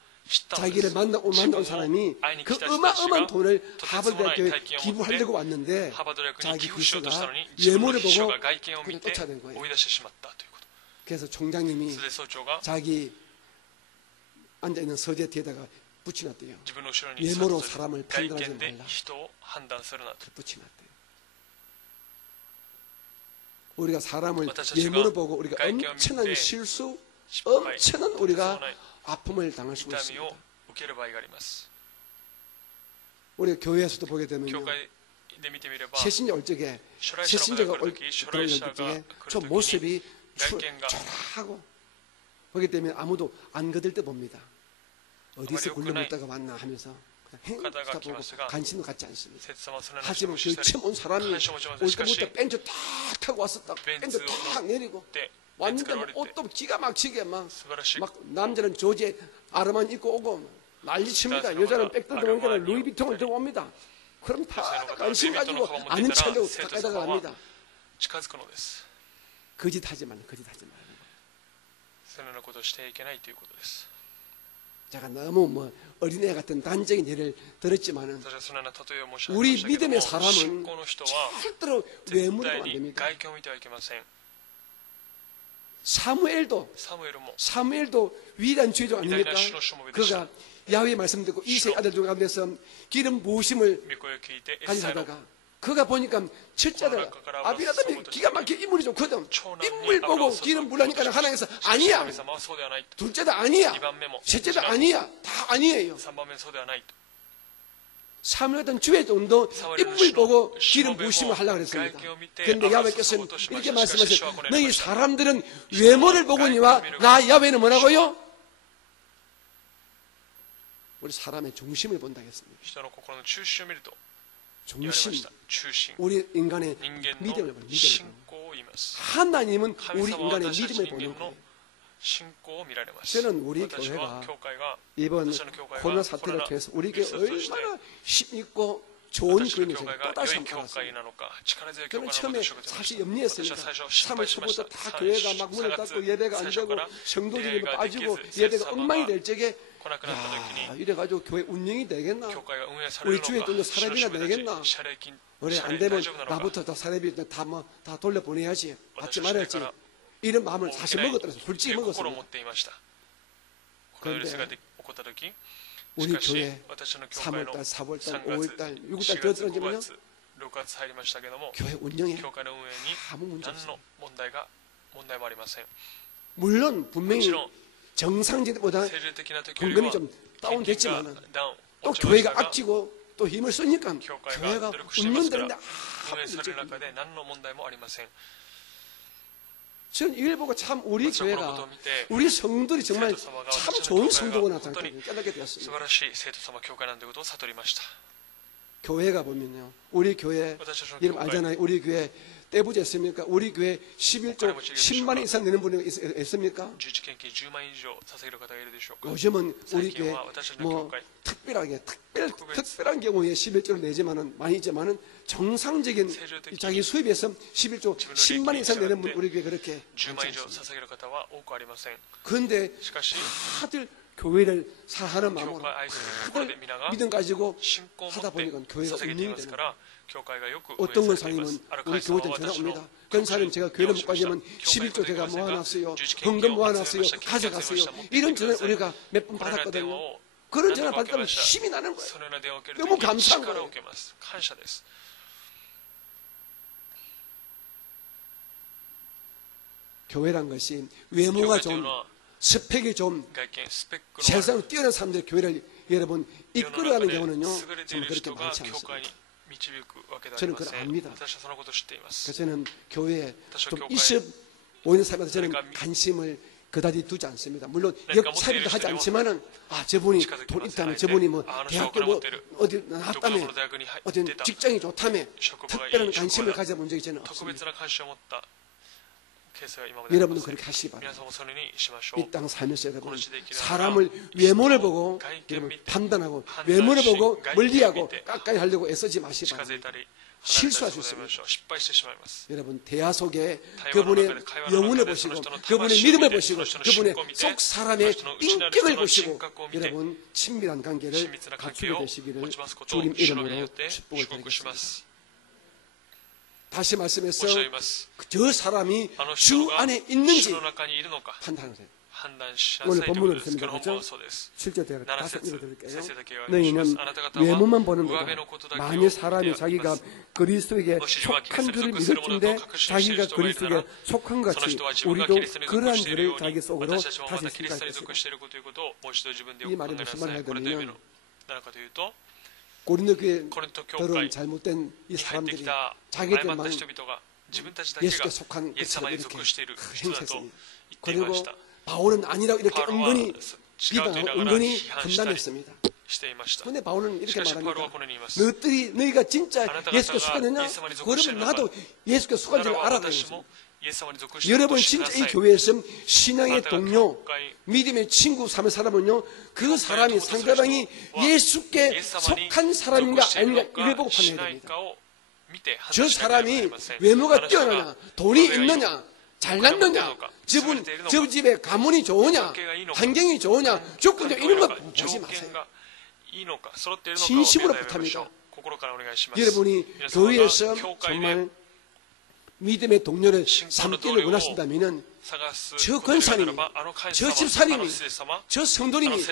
자기를 만나온 사람이 그 어마어마한 돈을 하버드 대학교에 기부하려고 왔는데 자기 교수가 외모를 보고 그냥 쫓아낸 거예요. 그래서 총장님이 자기 앉아있는 서재 뒤에다가 붙여놨대요. 외모로 사람을 판단하지 말라. 붙여놨대요. 우리가 사람을 외모를 보고 우리가 엄청난 실수, 엄청난 우리가 아픔을 당할 수 있습니다. 우리가 교회에서도 보게 되면요, 새신자 올 적에 새신자가 올 적에 저 모습이 초라하고 그렇기 때문에 아무도 안 거들 때 봅니다. 어디서 굴러먹다가 왔나 하면서 그냥 행하다 보고 관심도 갖지 않습니다. 하지만 그 처음 온 사람이 올 때부터 벤츠 탁 타고 왔어. 딱 벤츠 탁 내리고 왔는데 막 옷도 기가 막히게 막 남자는 조지 아르만 입고 오고 난리 칩니다. 여자는 백들 들어오니까 루이비통을 들고 옵니다. 그럼 다 관심 가지고 아는 척하려고 가까이 다가갑니다. 거짓하지 말라. 거짓하지 말라. 제가 너무 어린애 같은 단적인 예를 들었지만은 우리 믿음의 사람은 절대로 외모로 안 됩니다. 사무엘도 위대한 죄종 아닙니까? 그가 야훼 말씀 듣고 이세의 아들 중 가운데서 기름 부으심을 가지다가 그가 보니까 첫째 아들 아비나답이 기가 막히게 인물이 좋거든. 인물 보고 기름 부으라니까 하나님께서 아니야. 둘째도 아니야. 셋째도 아니야. 다 아니에요. 사무엘 같은 주의종도 인물 보고 기름 부으심을 하려고 했습니다. 그런데 야훼께서는 이렇게 말씀하세요. 너희 사람들은 외모를 보거니와 나 야훼는 뭐라고요? 우리 사람의 중심을 본다 했습니다. 중심, 우리 인간의 믿음을 보는 거예요. 하나님은 우리 인간의 믿음을 보는 거예요. 저는 우리 교회가 이번 코로나 사태를 통해서 우리 교회 얼마나 힘있고 좋은 그림을 또다시 한번 알았습니다. 저는 처음에 사실 염려했습니다. 3월 초부터 다 교회가 막 문을 닫고 예배가 안 되고 성도들이 빠지고 예배가 엉망이 될 적에 이래가지고 교회 운영이 되겠나? 우리 주에 좀 사례비가 되겠나? 그래 안 되면 나부터 다 사례비 다 돌려보내야지. 받지 말아야지. 이런 마음을 사실 먹었더라고요. 솔직히 먹었습니다. 그런데 우리 교회 3월달, 4월달, 5월달, 6월달 들어들어지면요 교회 운영에 아무 문제 없어요. 물론 분명히 정상적보다 분금이 좀 다운됐지만 또 교회가 악지고 또 힘을 쓰니까 교회가 운영되는데 아무 문제가 없어요. 저는 이걸 보고 참 우리 교회가 우리 성도들이 정말 참 좋은 성도구나 깨닫게 되었습니다. 교회가 보면요 우리 교회 이름 알잖아요. 우리 교회 떼부자 있습니까? 우리 교회 11조 10만 원 이상 내는 분이 있습니까? 요즘은 우리 교회 특별한 경우에 11조를 내지만은 많이 있지만은 정상적인 자기 수입에서 11조 10만 원 이상 내는 분 우리 교회 그렇게 많지 않습니다. 그런데 다들 교회를 사랑하는 마음으로 다들 믿음 가지고 하다 보니까 교회가 운영이 되는 거예요. 어떤 권사님은 우리 교회든 전화 옵니다. 권사님 제가 교회를 못 가지만 11조 제가 모아놨어요. 헌금 모아놨어요. 가져갔어요. 이런 전화 우리가 몇 번 받았거든요. 그런 전화 받으면 힘이 나는 거예요. 너무 감사한 거예요. 교회란 것이 외모가 좀 스펙이 좀 세상으로 뛰어난 사람들이 교회를 여러분 이끌어가는 경우는요 정말 그렇게 많지 않습니다. 저는 그걸 압니다. 그래서 저는 교회에 좀 있어 보이는 사람한테 저는 관심을 그다지 두지 않습니다. 물론 역차별도 하지 않지만은 저분이 돈 있다며 저분이 뭐 대학교 어디 나왔다며 어디 직장이 좋다며 특별한 관심을 가져본 적이 저는 없습니다. 여러분은 그렇게 하시기 바랍니다. 이 땅 살면서 여러분 사람을 외모를 보고 여러분 판단하고 외모를 보고 멀리하고 가까이 하려고 애쓰지 마시기 바랍니다. 실수할 수 있습니다. 失敗してしまいます。 여러분 대화 속에 그분의 영혼을 보시고 그분의 믿음을 보시고 그분의 속 사람의 인격을 보시고 여러분 친밀한 관계를 갖추게 되시기를 주님 이름으로 축복을 드리겠습니다. 다시 말씀해서 저 사람이 주 안에 있는지 판단하세요. 오늘 본문을 듣습니다. 그렇죠? 7절 5절 읽어드릴게요. 너희는 외모만 보는 거다. 만일 사람이 자기가 그리스도에게 속한 줄을 믿을진데 자기가 그리스도에게 속한 것 같이 우리도 그러한 줄을 자기 속으로 다시 생각했습니다. 이 말이 무슨 말을 하냐면 고린도 교회 들은 잘못된 이 사람들이 자기들만 예수께 속한 것처럼 이렇게 행세했습니다. 그리고 바울은 아니라고 이렇게 은근히 비방하고 은근히 판단했습니다. 그런데 바울은 이렇게 말합니다. 너희가 진짜 예수께 속았느냐? 그러면 나도 예수께 속한 줄 알아야 됩니다. 여러분 진짜 이 교회에서 신앙의 동료, 믿음의 친구 삼을 사람은요, 그 사람이 상대방이 예수께 속한 사람인가 아닌가 이걸 보고 판단해야 됩니다. 저 사람이 외모가 뛰어나냐, 돈이 있느냐, 잘났느냐, 저 집에 가문이 좋으냐, 환경이 좋으냐, 조건적 이런 거 보지 마세요. 진심으로 부탁합니다. 여러분이 교회에서 정말 믿음의 동료를 삼기를 원하신다면 저 권사님이, 저 집사님이, 저 성도님이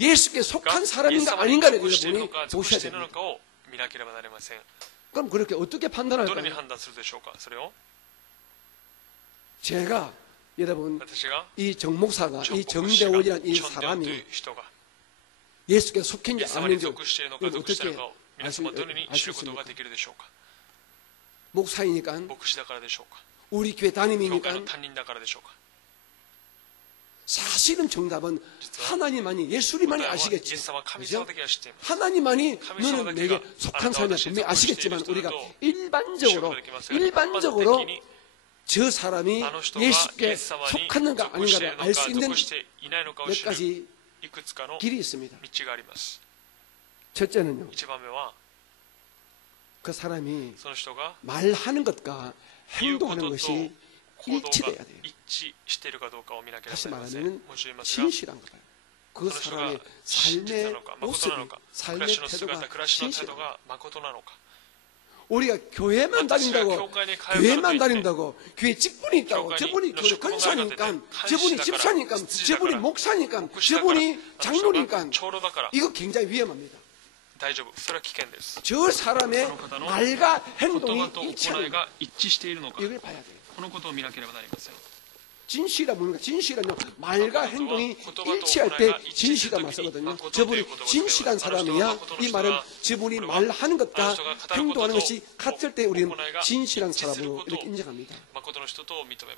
예수께 속한 사람인가 아닌가를 여러분이 보셔야 됩니다. 그럼 그렇게 어떻게 판단할까요? 제가 여러분 이 정목사가 이 정대원이라는 이 사람이 예수께 속했는지 안 했는지 어떻게 알 수 있습니까? 목사이니까 우리 교회 담임이니까 사실은 정답은 하나님만이 예수님만이 아시겠죠. 그렇죠? 하나님만이 너는 내게 속한 사람이야 분명히 아시겠지만 우리가 일반적으로 저 사람이 예수께 속하는가 아닌가를 알 수 있는 몇 가지 길이 있습니다. 첫째는요, 그 사람이 말하는 것과 행동하는 것이 일치돼야 돼요. 다시 말하면 진실한 거예요. 그 사람의 삶의 모습이, 삶의 태도가 진실한 거예요. 우리가 교회만 다닌다고, 교회 직분이 있다고, 저분이 교회 권사니까, 저분이 집사니까, 저분이 목사니까, 저분이 장로니까, 이거 굉장히 위험합니다. 저 사람의 말과 행동이 일치하는 거예요. 이걸 봐야 돼요. 진실이라 뭡니까? 진실은요, 말과 행동이 일치할 때 진실이라 말씀하거든요. 저분이 진실한 사람이야. 이 말은 저분이 말하는 것과 행동하는 것이 같을 때 우리는 진실한 사람으로 이렇게 인정합니다.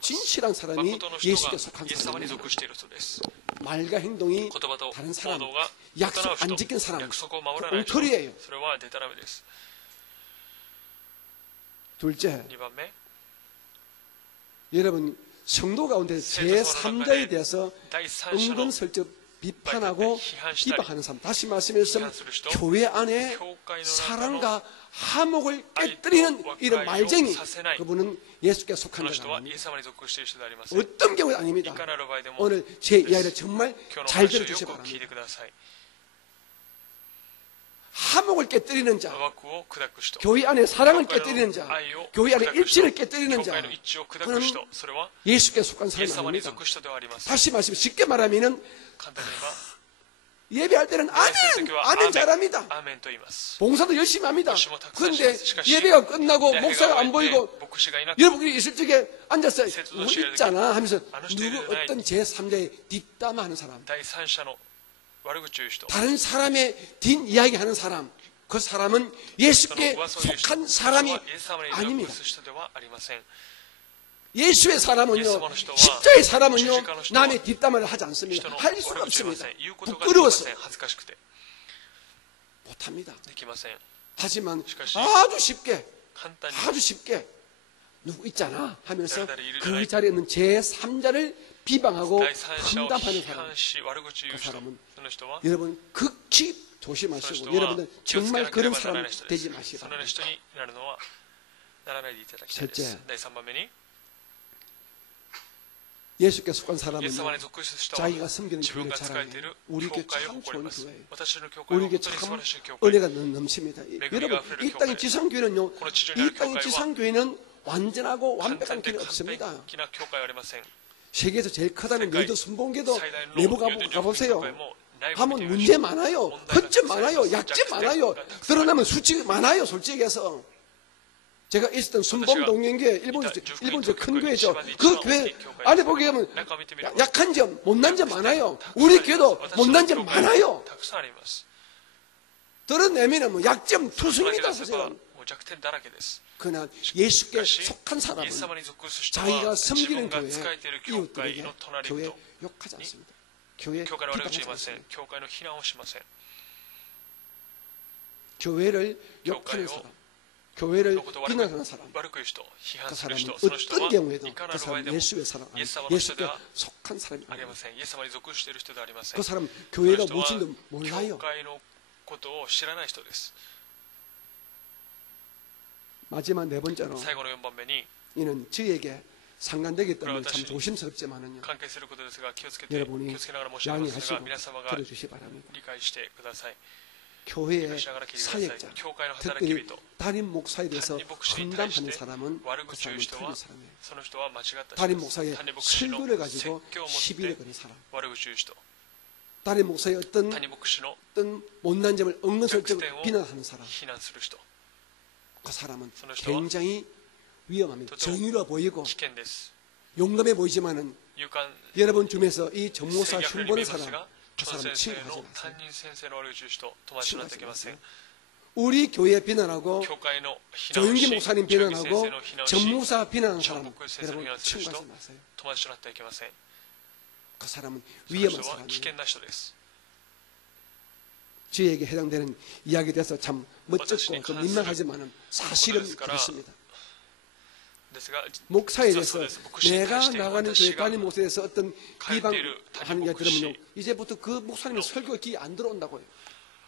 진실한 사람이 예수께 속한 사람입니다. 말과 행동이 다른 사람, 약속 안 지킨 사람, 엉터리예요. 둘째, 여러분 성도 가운데 제3자에 대해서 은근슬쩍 비판하고 비방하는 사람, 다시 말씀해서 교회 안에 사랑과 화목을 깨뜨리는 이런 말쟁이, 그분은 예수께 속한 자가 아닙니다. 어떤 경우도 아닙니다. 오늘 제 이야기를 정말 잘 들어주시기 바랍니다. 화목을 깨뜨리는 자, 교회 안에 사랑을 깨뜨리는 자, 교회 안에 일치를 깨뜨리는 자, 그는 예수께 속한 사람이 아닙니다. 다시 말씀 쉽게 말하면 예배할 때는 아멘 잘합니다. 봉사도 열심히 합니다. 그런데 예배가 끝나고 목사가 안 보이고 여러분이 있을 적에 앉아서 누구 있잖아 하면서 누구 어떤 제3자의 뒷담화하는 사람, 다른 사람의 뒷이야기 하는 사람, 그 사람은 예수께 속한 사람이 아닙니다. 예수의 사람은요, 십자의 사람은요, 남의 뒷담화를 하지 않습니다. 할 수가 없습니다. 부끄러워서 못합니다. 하지만 아주 쉽게 누구 있잖아 하면서 그 자리에 있는 제3자를 비방하고 험담하는 사람, 그 사람은 여러분 극히 조심하시고 여러분들 정말 그런 사람 되지 마시기 そのような 바랍니다. 人になるのはならないでいただきたいで 셋째 す。第3番目に、 예수께 속한 イエス様 사람은요 に属する人は 자기가 섬기는 自分 교회를 が仕えてい 자랑해요. る 우리 教 교회 会を 참 誇り 좋은 ます。 교회예요. 私の教会は 우리 本 교회 当に素晴 참 らしい教会。 은혜가 넘칩니다. 여러분 이 땅의 지상교회는요 この地上にある 이 教 땅의 会は 지상교회는 완전하고 完 완벽한 全で 교회가 完 없습니다. 璧な教会はありません。 세계에서 제일 크다는 세계 여의도 순봉교도 最大の 내부 ユダヤ 가보세요. 教会も内部 하면 見てみまし 문제 ょう。 많아요. 문제가 허점 다 많아요. 있어요. 약점 많아요. 드러나면 수치 많아요. 솔직히 해서. 제가 있었던 순봉동행교회 일본 큰 교회죠. 그 교회 안에 보게 되면 약한 점, 못난 점 많아요. 우리 교회도 못난 점 많아요. たくさんあります。 드러내면 뭐 약점 それ 투성이다 がすれば 사실은. もう弱点だらけです。 그러나 예수께 しかし 속한 イ 사람은 エス様に属する人 자기가 は自 섬기는 分が 교회 仕えている教会 이웃들에게 の隣 교회 人 욕하지 않습니다. 교회 教会の悪口 비판하지 言いません。 않습니다. 教会の非難をしません。 교회를 교회요. 욕하는 사람, 교회를 のことを悪 비난하는 사람, く言う人、批 그 判する 사람은 人、その人 어떤 は 경우에도 いかな 그 る場合 사람은 でも 예수의 사람, イエス様の人 예수께 では 속한 사람이 あり 아니에요. ません。イエス様に属している人ではありません。 그 사람 その 교회가 人は 무엇인지 몰라요. 教会のことを知らない人です。 마지막 네 번째로 最後の4番目に 이는 저에게 상관되기 때문에 참 조심스럽지만은요. 関係することですが気をつけて 여러분이 気をつけながら申し上げますが 양해하시고 皆様が 들어주시기 바랍니다. 理解してください。 교회의 理解しながら聞いてください。 사역자, 教会の働き 특별히 人、 담임 목사에 대해서 담임 목사에 대해서 험담하는 사람은悪 그 口を言う 사람은 人 틀린 は 사람이에요. その人は間違った人 담임 です。 목사의 谷牧師の 설교를 가지고 説教を持 시비를 って 거는 사람, 悪口を言う人、 담임 목사의 어떤 谷牧師の 못난 점을 弱 은근슬쩍 点を 비난하는 사람, 非難する人、 그 사람은その人は 굉장히 위험합니다. 또 정의로워 보이고 危険です。 용감해 보이지만은 勇敢 여러분 중에서 이 正 전무사 義あふれに見 흉보는 えます 사람, が、 그 チョン 사람 先生 친구하지 の 마세요. 担任先生の悪口を言う人、友達になっていけません。 우리 교회 비난하고 教会の非難を 조윤기 し、 목사님 中木 비난하고 先生の非難をし、 전무사 비난하는 정 사람 목회先生 여러분 비난하는 친구하지人 마세요. 友達となってはいけません。 그 사람은 その 위험한 人は危 사람이에요. 険な人です。 저에게 해당되는 이야기에 대해서 참 멋쩍고 좀私に 민망하지만은 사실은 ことですから 그렇습니다. ですが、 목사에 実はそ 대해서 うです。牧師に 내가 対して 나가는 교회 私が 담임 목사에 대해서 어떤 비방하는 게 목시 들으면요 이제부터 그 목사님의 설교가 귀에 안 들어온다고요.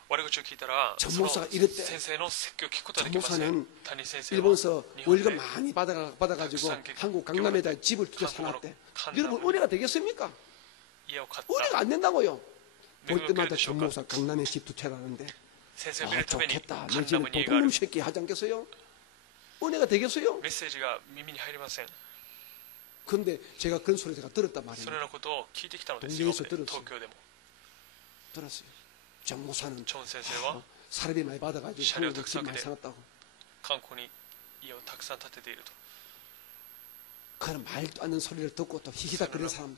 悪口を聞いたら、 전 その 목사가 이랬대. 先生の説教を聞くことは 전 できません。 목사는 谷先生は 일본에서 日本 월급 で 많이 받아가지고 탁상 한국 강남에다 집을 두개 사놨대. 강남으로 여러분 은혜가 되겠습니까? 家を買っ 은혜가 た 안 된다고요. 볼 恵みを受ける 때마다 でしょ 전 うか。 목사 강남에 집 두 채라는데 先生を見 아 るために 좋겠다. カ 내 ンナ 집은 ムに家がある 도둑놈 새끼 하지 않겠어요? 은혜가 되겠어요? メッセージが耳に入りません。 근데 제가 그런 소리 제가 들었단 そのよう 말이에요. なことを聞いてきたのですよ。 동네에서 들었어요. 東京でも。 들었어요. 전 목사는 チョン先生は 사례비 많이 받아가지고 샤리오 한국에 집 많이 탁상기대. 사놨다고. 韓国に家をたくさん建てていると。 그런 말도 안 되는 소리를 듣고 또 히히닥거리는 사람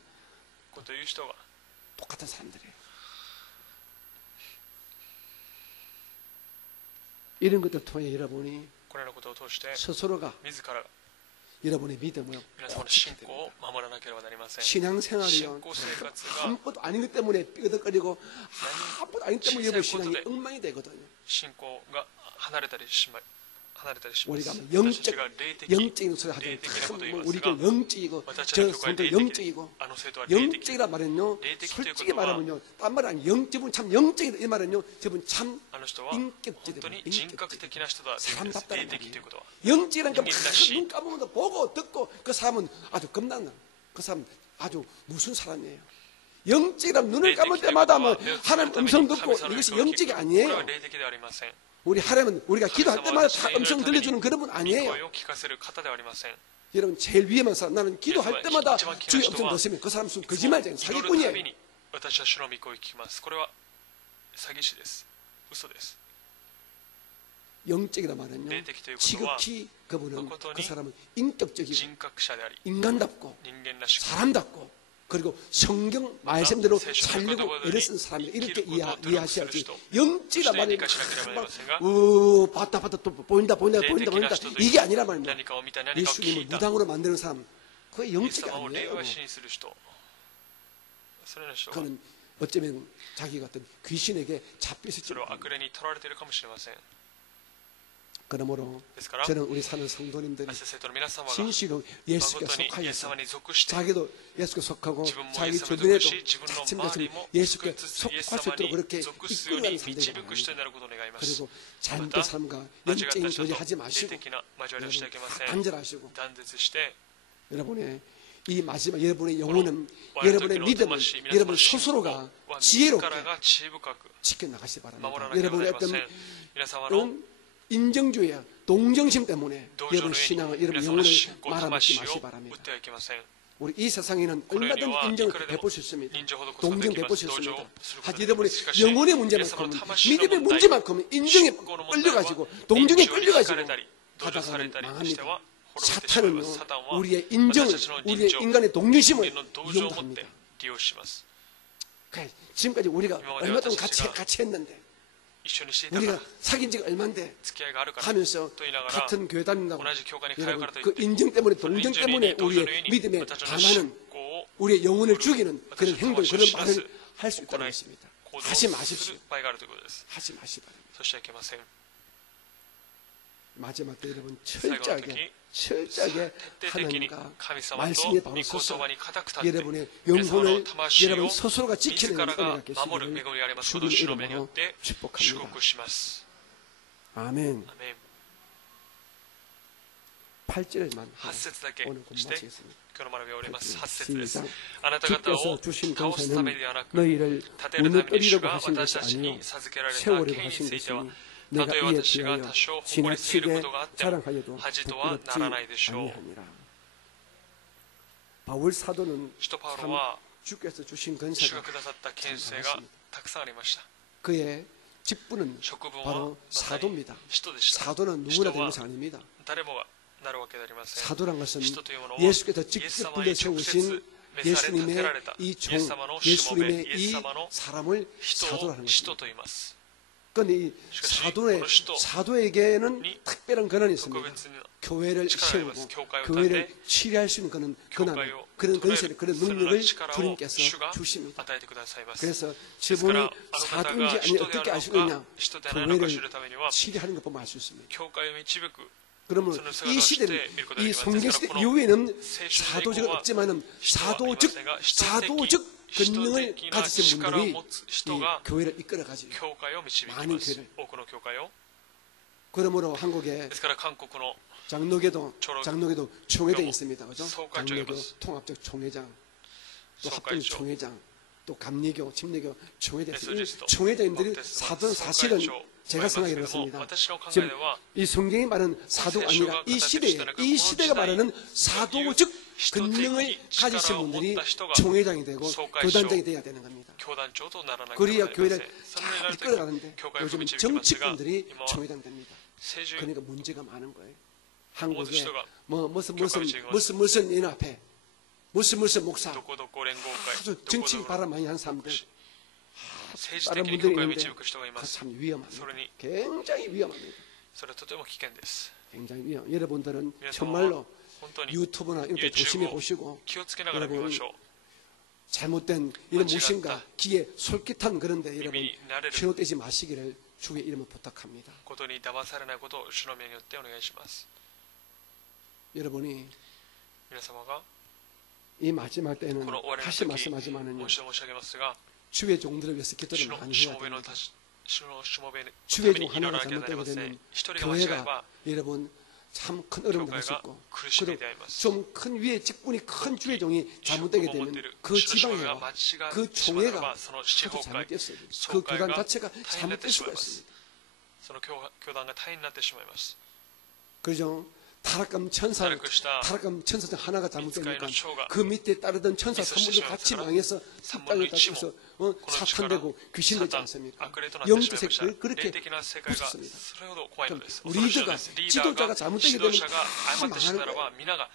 ことを言う人が 똑같은 사람들이에요. 이런 것들 통해 여러분이 これらのことを通して 스스로가 自ら 여러분의 믿음을 皆様の信仰を守らなければなりません。 신앙생활이요 신고 생활가 아무것도 아닌 것 때문에 삐그덕거리고 아무것도 아닌 것 때문에 여러분 신앙이 신세 엉망이 되거든요. 信仰が離れたりします。 우리가 私 영적 たちが霊的 영적인 소리 霊 하죠. 的なことを言い 뭐 ます 우리 が 교 영적이고 私たち 저 の教会 성도 霊的 영적이고 あの生徒は霊的 영적이라 말은요霊的 솔직히 ということは 말하면요 딴 말 아니에요. 저분 참 영적이다 이 말은요 저분 참 あの人は本 인격적이다 当に人格的な人だという意味です。 사람답다는 霊的ということは 영적이라니까 인간다시. 눈 감으면 보고 듣고 그 사람은 아주 겁나는 그 사람 아주 무슨 사람이에요. 영적이란 눈을 감을 때마다 뭐 하나님 음성 듣고 이것이 영적이 これは 아니에요. 霊的ではありません。 우리 하나님은 우리가 기도할 때마다 다 음성 들려주는 그런 분 声 아니에요. を聞かせる方ではありません。 여러분 제일 위험한 사람 나는 기도할 때마다 이제와 주의 기도할 음성 듣으면 그 사람 무슨 거짓말쟁이 祈るたび 사기꾼이에요. に私は主の御声を聞きます。これは詐欺師です。嘘です。 영적이라 말은요 霊的ということは 지극히 그분은誠に 그 사람은 인격적이고 人格者であり、 인간답고 人間らしく、 사람답고 그리고 성경 말씀대로 세상의 살려고 것보다 애를 쓴 사람이 이렇게 기르고 또 이해하셔야지 들었을 영적이라 말이 그리고 시대에 봤다 또 보인다 이게 아니라 말입니다. 何かを見た、何かを聞 예수님을 いた。 무당으로 만드는 사람 그게 イエス 영적이 様を霊 아니에요. 媒師にする人。それらの人は 그는 어쩌면 자기가 어떤 귀신에게 잡혀있을지 それは悪霊に取られているかもしれません。 그러므로 ですから 저는 우리 사는 성도님들이 私たち生徒の皆様が 진실로 예수께 誠にイエス 속하여서 様に属して 자기도 예수께 속하고 自分もイエ 자기 ス様に 주변에도 属し自分の 자칭 周りも 예수께 イエス 속할 수 様 있도록 に 그렇게 属すように 이끌어가는 導 상대가 く人 많습니다. になることを願います 그리고 ま 잘못된 た 삶과 間違った 영적인 人 교제 と 하지 霊 마시고 的な交わりをしてはいけません 단절하시고 断絶して 여러분의 이 마지막 여러분의 영혼은 終わる 여러분의 時の 믿음을 魂皆様 여러분 の信仰 스스로가 は自 지혜롭게 らが知恵深く 지켜나가시기 守 바랍니다. らなければな 여러분의 りませ 어떤 ん皆様の 인정주의야 동정심 때문에 同情 여러분 の上 신앙을 に 여러분 皆様の 영혼을 信仰 말아먹지 魂を 마시기 打 바랍니다. ってはいけません 우리 이 세상에는 この世に 얼마든 はい 인정을 くらでも 베풀 수 있습니다. 人情施すことがで 동정 きま 베풀 す 수 同情 있습니다. すること 하지만 ができま 여러분의 すしかし 영혼의 皆様 문제만큼은 の魂の 믿음의 問題 문제만큼은 인정에 信仰の問題は 끌려가지고 동정에 人情に惹か 끌려가지고 れたり同情され 하다가는 たりしては 망합니다. 滅びてしまいま 사탄은요 すサタンは 우리의 인정을 私たちの人 우리의 情 인간의 人 동정심을 間の同情を持っ 이용합니다. て利用します 그러니까 지금까지 우리가 이마와 얼마 동안 내가 같이 했는데 一緒にしていたか 우리가 ら 사귄 지가 얼마인데 付き合いがあるから 하면서 と言いながら 같은 교회 다닌다고 同じ教会に通うか 여러분 らとい 그 って 인정 때문에 その 동정 人情に 때문에 同情の 우리의 ように 믿음에 私たちの 반하는 信仰を 우리의 영혼을 죽이는 그런私たちの 행동 魂を 그런 死な 말을 す 할 수 있다는 行い 것입니다. 行動 하지 す 마십시오. る場合があるということです 하지 마시기 바랍니다. そしてはいけません 마지막 때 여러분 最後の時 철저하게 徹底的に 하나님과 神様と 말씀에 御 바로 言 서서 葉に固く立って 여러분의 皆様の 영혼을 魂 여러분 を 스스로가 自 지키는 らが 은혜가 守る恵 계시기를 みがありますことを 주님 主の目によ 이름으로 って祝 축복합니다. 福します 아멘. アメン 8절만 8節だけ 오늘 공 して 마치겠습니다. 今日の学びを終わります8節です 시작. あなた方を 주께서 주신 倒すため 권세는 ではなく 너희를 立てるために主 무너뜨리려고 が 하신 私 것이 たち 아니요 に授けられた 세우려고 権威に 하신 ついては 것이니 た 내가 とえ 이에 私が 대하여 多少誇りすぎるこ 지나치게 とがあっても 자랑하여도 恥とはな 부끄럽지 らないでしょう 아니하니라. 바울 사도는 使徒パウロ 참 は 주께서 주신 主が 권세가 くださった権勢がたくさんありました 그의 직분은 職分は 바로 まさに 사도입니다. 使徒でした 사도는 누구나 되는 것이 아닙니다. 誰もがなるわけでありません 사도란 것은 使徒というものは 예수께서 イエス 직접 様 불러 に直接 세우신 召され立て 예수님의 られた 이 イエ 종, ス様のしもべ 예수님의 イエス 이 様の 사람을 人 사도라는 を使徒 것입니다. と言います 그런데 이 사도의, 사도에게는 니 특별한 권한이 特 있습니다. 別に 교회를 시간을 세우고 교회를 교회를 치료할 수 있는 그런 권한, 교회를 그런 권세를, 그런 능력을 力を 주님께서 主が 주십니다. 与えてくださいます 그래서 ですから 저분이 あなた 사도인지 が 아니 使徒で 어떻게 あ 알 수 るの 있냐? か使徒ではないのか知 교회를 るためには 치료하는 것 보면 알 수 있습니다. 教会を導く 그러면 저는 이 시대는 이 성경시대 이후에는 사도직은 없지만은 사도적 권능을 가지신 분들이 이 교회를 이끌어가지고 教会を導き 많은 ます 교회를 多くの教会を 그러므로 한국에 ですから韓国の 장로교도 총회장이 있습니다. 그죠? 소갈조가 장로교 있습니다. 통합적 총회장, 또 합동 소갈조. 총회장, 또 감리교, 침례교 총회장. 이 메소디스트, 총회장님들이 바프티스트, 사도는 사실은 소갈조, 제가 생각해 私の 봤습니다. 考 지금 えでは 이 성경이 말하는 사도가 아니라 이 시대에 이 시대가 말하는 사도적 권능을 가지신 분들이 총회장이 되고 교단장이 되어야 되는 겁니다. 教団長とならなけれ 그래야 ばなりません 교회를 そのようにな 잘 ると 이끌어가는데 教会を 요즘 導きますが 정치꾼들이 今は 총회장 됩니다. 政治 그러니까 문제가 많은 거예요. 大 한국에 人が 뭐 무슨 교회를 무슨 연합회, 무슨 목사 どこどこ連合会 아주 どこ 정치 どこ 바람 많이 한 사람들 政治 다른 的に 분들이 教会を 있는데 導く人がいま 그거 す 참 위험합니다. それに 굉장히 위험합니다. それはとても危険です 굉장히 위험. 여러분들은 皆様は 정말로 本当に 유튜브나 이런 데 YouTube 조심히 を 보시고 気をつけながら見ましょう 잘못된 이런 맞지 무신가 않다. 기에 솔깃한 그런데 여러분 이미 나를 현혹되지 마시기를 주의 이름으로 부탁합니다. ことに騙されないことを主の目によってお願いします 여러분이 皆様が 이 마지막 때는 この終わりの 다시 時 말씀하지만은요 もう一度申し上げますが 주의 종들을 위해서 主 기도를 の 많이 し 해야 もべの 됩니다. 主のしもべのた 주의 めに 종 祈ら 하나가 なければなりませ 잘못되게 ん 되면 一人が間違え 교회가 ば 여러분 참 큰 어려움 당할 수 教会が 있고 苦しみに 그리고 出会います 좀 큰 위에 직분이 큰 주의 종이 잘못되게 職を持 되면 っている 그 主のしもべが 지방회가 間違 그 ってしまえば 총회가 その司 하도 法会 잘못됐어요. 総 그 会 교단 が 자체가 大変になっ 잘못될 てしま 수가 います 있습니다. その教団が大変になってしまいます 그죠? 타락감 천사, 타락した 타락감 천사 하나가 잘못되니까 미스가의 초가 그 밑에 따르던 천사 있으시지 3분도 같이 않습니까? 망해서 3분의 땅을 1も 따라서 사탄되고 귀신 되지 않습니까? 悪霊となってしまい 영적 ました 그렇게 霊的な世界が 무섭습니다. それほど怖いのです 그럼 恐ろしいの 리더가 ですリーダー 지도자가 が 잘못되게 指導者 되면 が 다 誤ってしまえ 망하는 ば皆が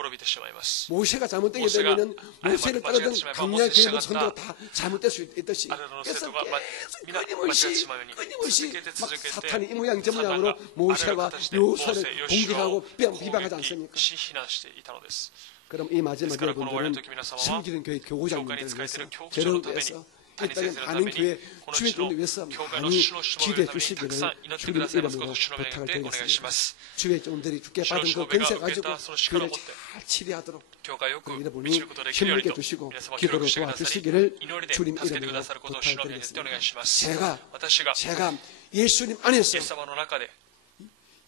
滅びてしまいます 모세가 잘못되게 모세가 되면은 모세를 따르던 맞지 않지만 강약 모세 계획 선도가 다 잘못될 수 있듯이 あれの 그래서 生徒が 계속 皆間違ってしまうように 끊임없이 続けて 막 続けて 사탄이 이 모양 저 サタン 모양으로 が 모세와 あらゆる形で 요사를 モーセヨシュアを 공격하고 비방하지 않습니까? し非難していたのです 그럼 이 마지막 ですからこの終わり 여러분들은 の時皆様は 섬기는 교회 教会に 교구장님들 仕えている 위해서 教会長の 저를 ために 위해서 谷先生のためにこの地の教会の主のしもべのためにたくさん祈ってくださいますことを主の皆によってお願いします。 주의 종들이 주께 主の 받은 しも 그 べが 권세 受け 가지고 たその力を持 그를 って 잘 치리하도록 教会をよく導 여러분이 くことができるように 힘을 と 주시고 皆様協力 기도로 してくださり 도와주시기를 祈りで 주님 助けてく 이름으로 ださることを主の皆によってお願いします。 제가 私が 예수님 안에서 イエス様の中で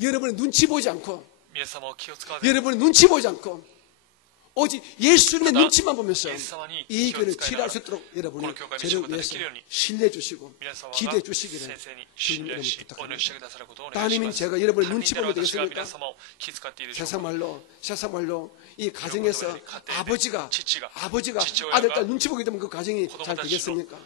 여러분의 눈치 보지 않고 皆様を気を使わず 여러분의 눈치 보지 않고 오직 예수님의 그러나 눈치만 보면서 예수님이 이 기어 교회를使い 치료할 ながら 수 있도록 여러분이この教会に 저를 仕事がで 위해서 きるように 신뢰해 주시고 皆様が 기도해 주시기를 先生に 주님 信頼 이름으로 しお祈りして 부탁합니다. くださることをお願いし 따님인 ます。 제가 여러분의 他人 눈치 である 보면 私が 되겠습니까? 皆様を気遣っているでしょうか。 세상말로 이 가정에서 아버지가 지치가 아들 딸 눈치 보게 되면 그 가정이 잘 子供たちの 되겠습니까?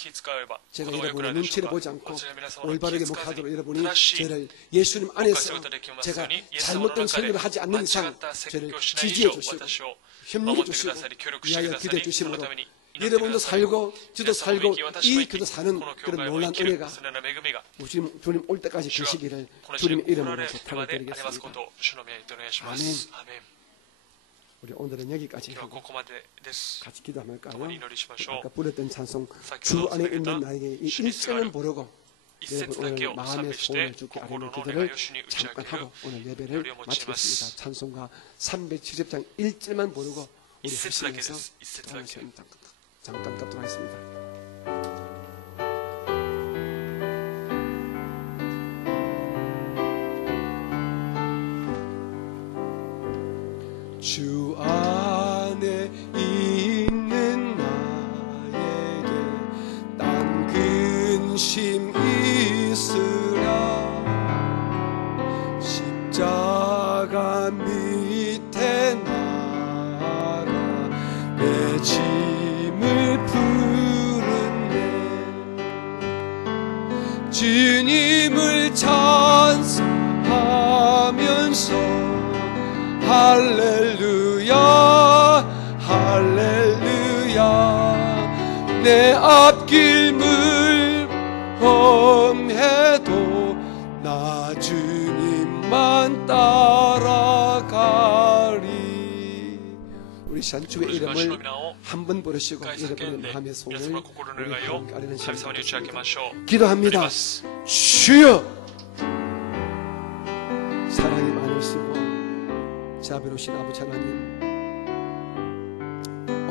気遣えば子 제가 供が良くな 여러분의 るでしょう 눈치를 か。 보지 않고 私が皆様の気 올바르게 遣わず 목하도록 に 여러분이 正しい 저를 예수님 牧 안에서 することができますよ 제가 うに、イエス様の 잘못된 中で 설교를 하지 않는 間違 이상 った説 저를 教をしない以 지지해 上 주시고 私を 협력해 守ってく 주시고 ださり協力してく 위하여 ださ 기도해 りその 주심으로 ために祈ってく 여러분도 ださり 살고 저도 皆様も 살고 生き私も 이 生き 교도 사는 この教 그런 会を 놀란 生きる 은혜가 そのような恵みが 주님 올 때까지 主が 계시기를 この地に 주님 来ら 이름으로 れるま 부탁을 でありますこ 드리겠습니다. とを主の皆にお願いします。アーメン。 우리 오늘은 여기까지 今日はここまでです。 같이 기도할까요? 共に祈りしましょう。 아까 부르던 찬송 先 주 ほど 안에 捧げ 있는 た 나에게 이 主にすが 1절을 る 부르고 一節だけ 여러분 を 오늘 賛 마음의 美して 소원을 주께 心 아뢰는 の願い 기도를 を主に打ち上 잠깐 げる 하고 오늘 祈り 예배를 を持ちます 마치겠습니다. 찬송가 370장 1절만 부르고 우리 一節だけで 합심해서 す。一節だけ。 잠깐 갖도록 하겠습니다. 주 안에 있는 나에게 딴 근심 있으랴 십자가 밑에 나가 내 짐을 부르네 주님을 찬송하면서 할렐루야 할렐루야 내 앞길 물험해도 나 주님만 따라가리. 우리 산주의 이름을 한 번 부르시고 여러분의 마음의 소원을 우리 함께 아뢰는 시간 갖겠습니다. 기도합니다. 주여 사랑이 많으시고 자비로우신 아버지 하나님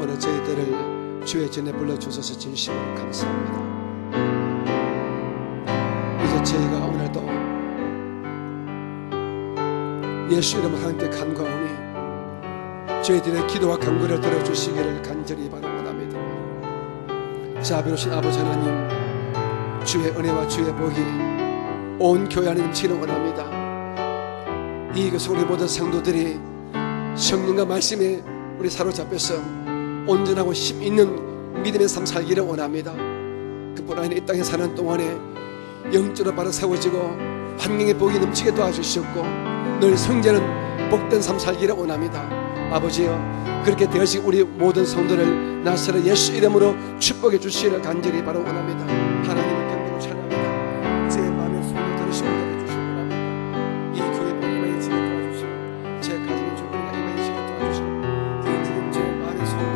오늘 저희들을 주의 전에 불러주셔서 진심으로 감사합니다. 이제 저희가 오늘도 예수 이름으로 하나님께 간구하오니 저희들의 기도와 간구를 들어주시기를 간절히 바라옵나이다. 자비로우신 아버지 하나님 주의 은혜와 주의 복이 온 교회 안에 넘치기를 원합니다. 이것을 우리 모든 성도들이 성령과 말씀에 우리 사로잡혀서 온전하고 힘 있는 믿음의 삶 살기를 원합니다. 그뿐 아니라 이 땅에 사는 동안에 영적으로 바로 세워지고 환경의 복이 넘치게 도와주셨고 늘 성전은 복된 삶 살기를 원합니다. 아버지여 그렇게 되어지고 우리 모든 성도를 나사렛 예수 이름으로 축복해 주시기를 간절히 바로 원합니다. 하나님을 경배로 찬양합니다. 제 마음의 소원을 들으시고 해주시기 바랍니다. 이 교회 복음을 지켜 도와주시고 제 가정의 주권이가 임하게 지켜 도와주시고 개인적인 제 마음의 소원을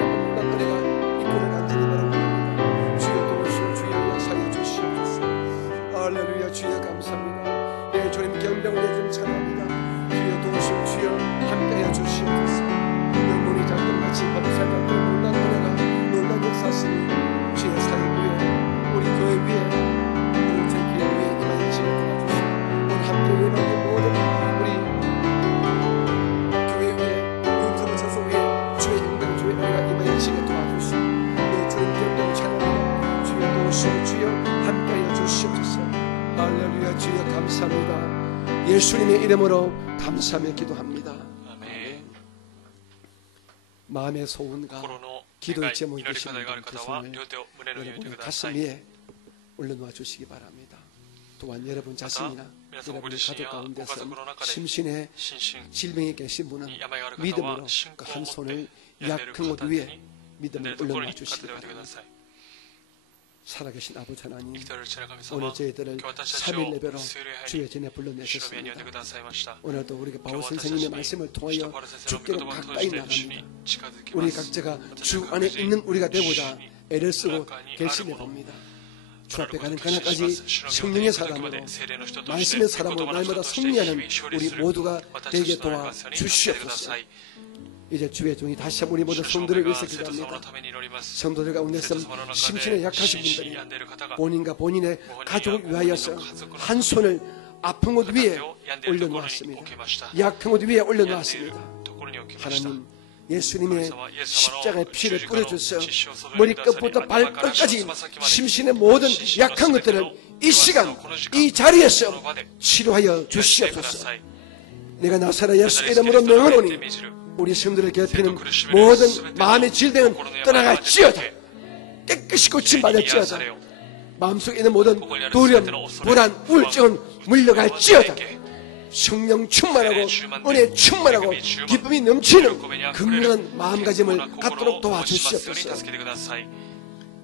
온갖 은혜가 이끌어 간절히 바로 원합니다. 주여 도우시오 주여 역사해 주시옵소서. 할렐루야 주여 감사합니다. 예 주님 경배를 내주님 찬양합니다. 주여 도우시오 주여 함께하여 주시옵소서. 영혼이 작동같이 범살과 놀란 은혜가 놀란 역사시니 주의 사역 위에 우리 교회 위에 우리 제 교회 위에 임하여 지켜 도와주시고 오늘 함께 임하는 모든 우리 교회 위에 영접을 서서 위에 주의 영광 주의 은혜가 임하여 지켜 도와주시고 예 주님 경배를 찬양합니다. 주여 도우시오 주여 함께하여 주시옵소서. 할렐루야 주여 감사합니다. 예수님의 이름으로 감사하며 기도합니다. 아멘. 마음의 소원과 기도의 제목이 되시는 그 손을 여러분의 가슴 위에 올려놓아 주시기 바랍니다. 또한 여러분 자신이나 여러분의 가족 가운데서 심신의 질병에 계신 분은 믿음으로 그 한 손을 약한 곳 위에 믿음을 올려놓아 주시기 바랍니다. 살아계신 아버지 하나님 오늘 저희들을 3일 예배로 주의 전에 불러내셨습니다. 오늘도 우리가 바울 선생님의 말씀을 통하여 주께로 가까이 나갑니다. 우리 각자가 주 안에 있는 우리가 되고자 애를 쓰고 결심해 봅니다. 주 앞에 가는 그날까지 성령의 사람으로 말씀의 사람으로 날마다 승리하는 우리 모두가 되게 도와주시옵소서. 이제 주의 종이 다시 한번 우리 모든 성도를 위해서 기도합니다. 성도들 가운데서 심신에 약하신 분들이 본인과 본인의 가족을 위하여서 한 손을 아픈 곳 위에 올려놓았습니다. 약한 곳 위에 올려놓았습니다. 하나님, 예수님의 십자가의 피를 뿌려주셔서 머리끝부터 발끝까지 심신의 모든 약한 것들을 이 시간 이 자리에서 치료하여 주시옵소서. 내가 나사렛 예수 이름으로 명하노니 우리 성도를 괴롭히는 모든 마음의 질병은 떠나갈지어다. 깨끗이 고침받을지어다. 마음속에 있는 모든 두려움, 불안, 우울증은 물러갈지어다. 성령 충만하고 은혜 충만하고 기쁨이 넘치는 건강한 마음가짐을 갖도록 도와주시옵소서.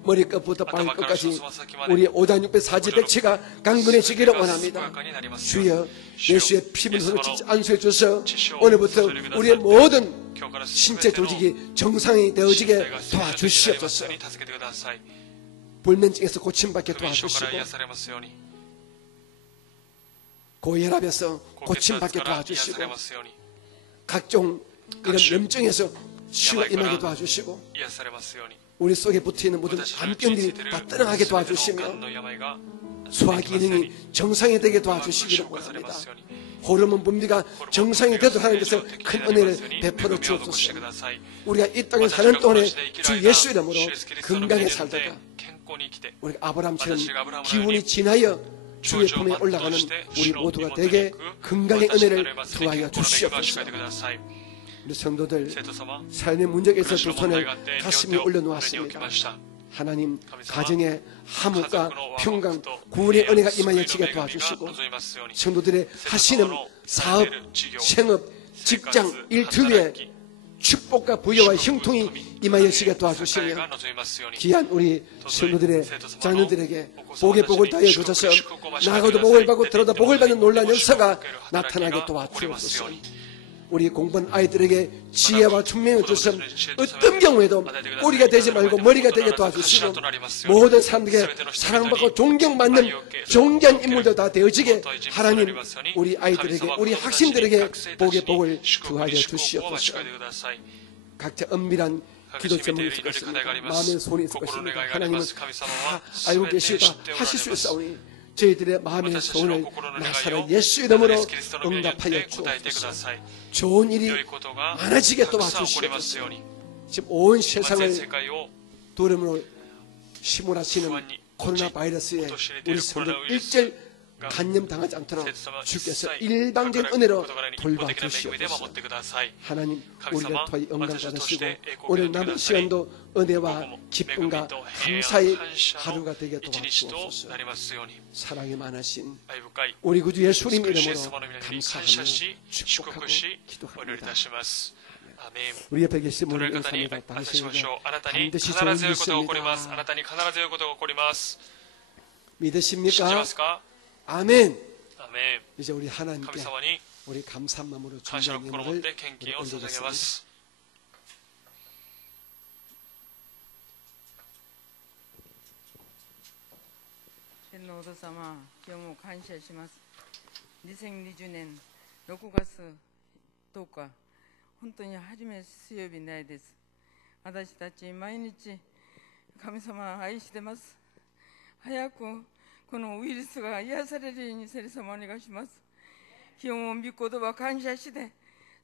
머리끝부터 발끝까지 우리 5단 6배 4지 백체가 강건해지기를 원합니다. 주여 예수의 피문서를 안수해 주셔서 오늘부터 우리의 모든 신체 조직이 정상이 되어지게 도와주시옵소서. 불면증에서 고침받게 도와주시고 고혈압에서 고침받게 도와주시고 각종 이런 염증에서 치유가 임하게 도와주시고 우리 속에 붙어있는 모든 암병들이 다 떠나가게 도와주시며 소화 기능이 정상이 되게 도와주시기를 원합니다. 호르몬 분비가 정상이 되도록 하는 것을 큰 은혜를 베풀어 주옵소서. 우리가 이 땅에 사는 동안에 주 예수 이름으로 건강에 살다가 우리가 아브라함처럼 기운이 지나여 주의 품에 올라가는 우리 모두가 되게 건강의 은혜를 더하여 주시옵소서. 우리 성도들 삶의 문제에서 두 손을 가슴에 올려놓았습니다. 하나님, 가정에 화목과 평강, 구원의 은혜가 임하여지게 도와주시고 성도들의 하시는 사업, 생업, 직장, 일터에 축복과 부여와 형통이 임하여지게 도와주시며 귀한 우리 성도들의 자녀들에게 복의 복을 다해 주셔서 나가도 복을 받고 들어도 복을 받는 놀라운 역사가 나타나게 도와주옵소서. 우리 공부한 아이들에게 지혜와 총명을 주셔서 어떤 경우에도 꼬리가 되지 말고 머리가 되게 도와주시고 모든 사람들에게 사랑받고 존경받는 존귀한 인물도 다 되어지게 하나님 우리 아이들에게 우리 학생들에게 복의 복을 더하여 주시옵소서. 각자 은밀한 기도 제목이 있을 것입니다. 마음의 소원이 있을 것입니다. 하나님은 다 알고 계시다 하실 수 있사오니 저희들의 마음의 소원을 나사렛 예수 이름으로 응답하여 주옵소서. 좋은 일이 많아지게 도와주시옵소서. 지금 온 세상을 두려움으로 심몰아치는 코로나 바이러스에 우리 성도 일절 간염당하지 않도록 주께서 일방적인 은혜로 돌봐주시옵소서. 하나님, 우리를 통해 영광 받으시고 오늘 남은 시간도 은혜와 기쁨과 감사의 하루가 되게 도와주옵소서. 사랑이 많으신 우리 구주 예수님 이름으로 감사하며 축복하고 기도합니다. 우리 옆에 계신 분을 인사합니다. 당신에게 반드시 좋은 일이 있습니다. 믿으십니까? 아멘. 이제 우리 하나님께 우리 감사한 마음으로 준비한 예물을 올리겠습니다. 天皇様、今日も感謝します。2020年6月10日、本当に初め水曜日ないです。私たち毎日神様を愛してます。早くこのウイルスが癒されるように聖霊様お願いします。今日も御言葉感謝して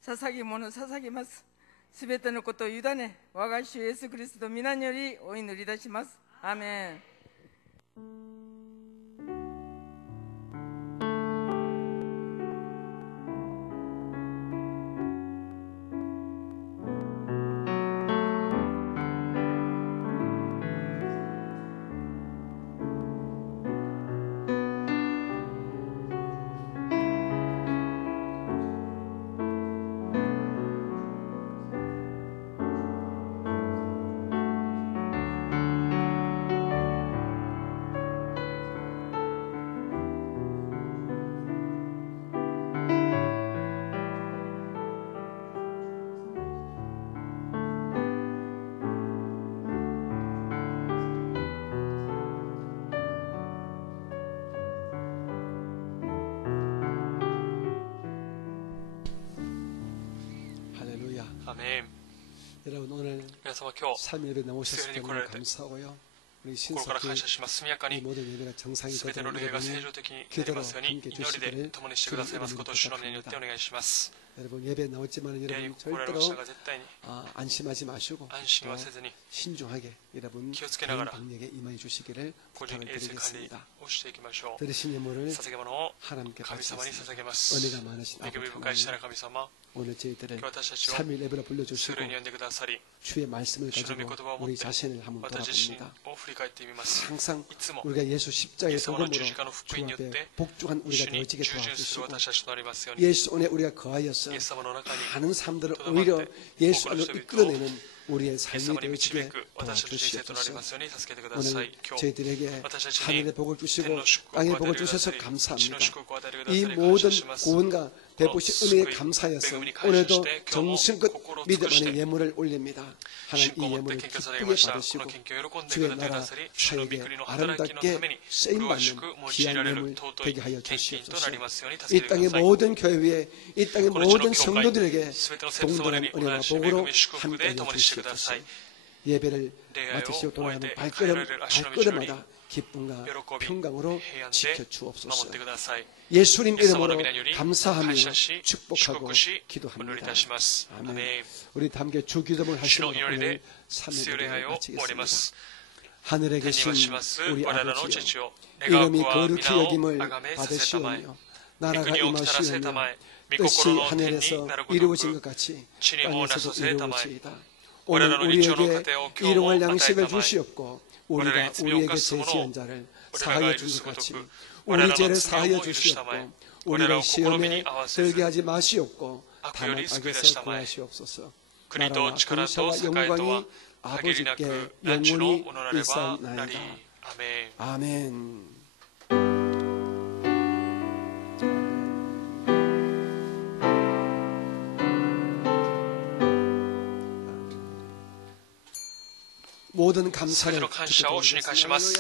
捧げ物捧げます。すべてのことを委ね、我が主イエスキリストの皆によりお祈りいたします。アーメン。 아멘. 여러분 오늘 皆様今日 3일에 나오셨을 때 聖に来られて 감사하고요. 우리 心から感謝 신속히 します。速やか 이 に 모든 예배가 정상이 全ての 되도록 礼が正 여러분이 常的になり 기도로 ますように 함께 祈りで 주시기를 共にしてくださいますことを主の皆によってお願いします。 여러분 예배 나왔지만 礼に 여러분 来られま 절대로 したが絶対に 안심하지 마시고 安心 또 はせずに 신중하게 여러분 기어つけ 개인 ながら 방역에 임하여 주시기를 個人 부탁을 衛生管理 드리겠습니다. をしていきましょう。 들으신 예물을 捧げ物を 하나님께 神様に 바치겠습니다. 捧げます。 은혜가 많으신 恵 아버지 み深い主な 하나님 る神様、 오늘 저희들을 今日私たちを 3일 예배로 ス 불러주시고 ルーに呼んでくださり、 주의 말씀을 主の御 가지고 言葉を持っ 우리 て 자신을 한번 私自身 돌아봅니다. を振り返ってみます。 항상 いつも 우리가 예수 십자가의 イエス様の 복음으로 十字架の福 주 音によって 앞에 복종한 主 우리가 に 되어지게 従順する 도와주시고 私たちとなりますように、 예수 안에 우리가 거하여서 イエス様の中に 많은 사람들을 とどまって 오히려 예수 多くの 안으로 人々を 이끌어내는 우리의 イエス 삶이 様に導 되어지게 く私たちの人生となりま 도와주시옵소서. すように助けてくださ 오늘 い。今日 저희들에게 私たちに 하늘의 복을 天 주시고 の祝福を 땅의 与え 복을 てくださ 주셔서 り、地の 감사합니다. 祝福を与えてくだ 이 さり感 모든 謝します。 구원과 베푸신 은혜에 감사해서 오늘도 정신껏 믿음 안에 예물을 올립니다. 하나님 信仰を 이 持って 예물을 献献され 기쁘게 ました。こ 받으시고 の献献を喜んで 주의 くださいく 나라 ださり、主の御 사역에 国の働きのため 아름답게 に、 쓰임 麗し 받는 く用い 귀한 られる 예물 尊 되게 い 하여 献金とな 주시옵소서. りますように 이 助けてく 땅의 ださい。 모든 교회에 이 땅의 この地の 모든 教会、 성도들에게 すべての生徒様 동일한 に同 은혜와 じ恵 복으로 み祝福 함께 で 하여 共にしてくだ 주시옵소서. さい。 예배를礼拝を 마치시고 終え 돌아가는 て帰ら 발걸음 れる足の道のり、 발걸음마다 기쁨과 喜び、 평강으로 平安 지켜 で守 주옵소서. ってください。 예수님 イエス様の 이름으로 皆により 감사하며 感謝し、祝 축복하고 福し、お祈りい 기도합니다. たします。ア 아멘. メン。 우리 다 함께 주기도문을 主の 하시고 祈り 오늘 で、 3일 水礼拝を終わりま 마치겠습니다. す。 하늘에 天に 계신 はします 우리 我らの 아버지여 父よ、願わく 이름이 は 거룩히 皆を 여김을 あがめさせたまえ。 받으시오며 御 나라가 国を来たらせた 임하시오며 まえ。御 뜻이 心の天に 하늘에서 なるごと 이루어진 것 く、 같이 地にもなさ 땅에서도 せたまえ。 이루어지이다. 我ら 오늘 の日常の 우리에게 糧を今日 일용할 も与え 양식을 たまえ。 주시옵고 我ら 우리가 に罪を 우리에게 犯す者を 제지한 자를 我らが 사하여 許 준 す 것 ごと 같이 く、我ら 우리 の 죄를 罪を 사하여 も許したまえ。 주시옵고 我ら 우리를 を試み 시험에 に合わせ 들게 ず、 하지 마시옵고 악요 다만 리救い出 악에서 したまえ。 구하시옵소서. 国と 나라와 力と 권세와 栄と 영광이 は限りな 아버지께 く何地の 영원히 ものなればなり。 일사옵나이다. アメン。 아멘. 모든 すべて 감사를 の感謝を主に返します。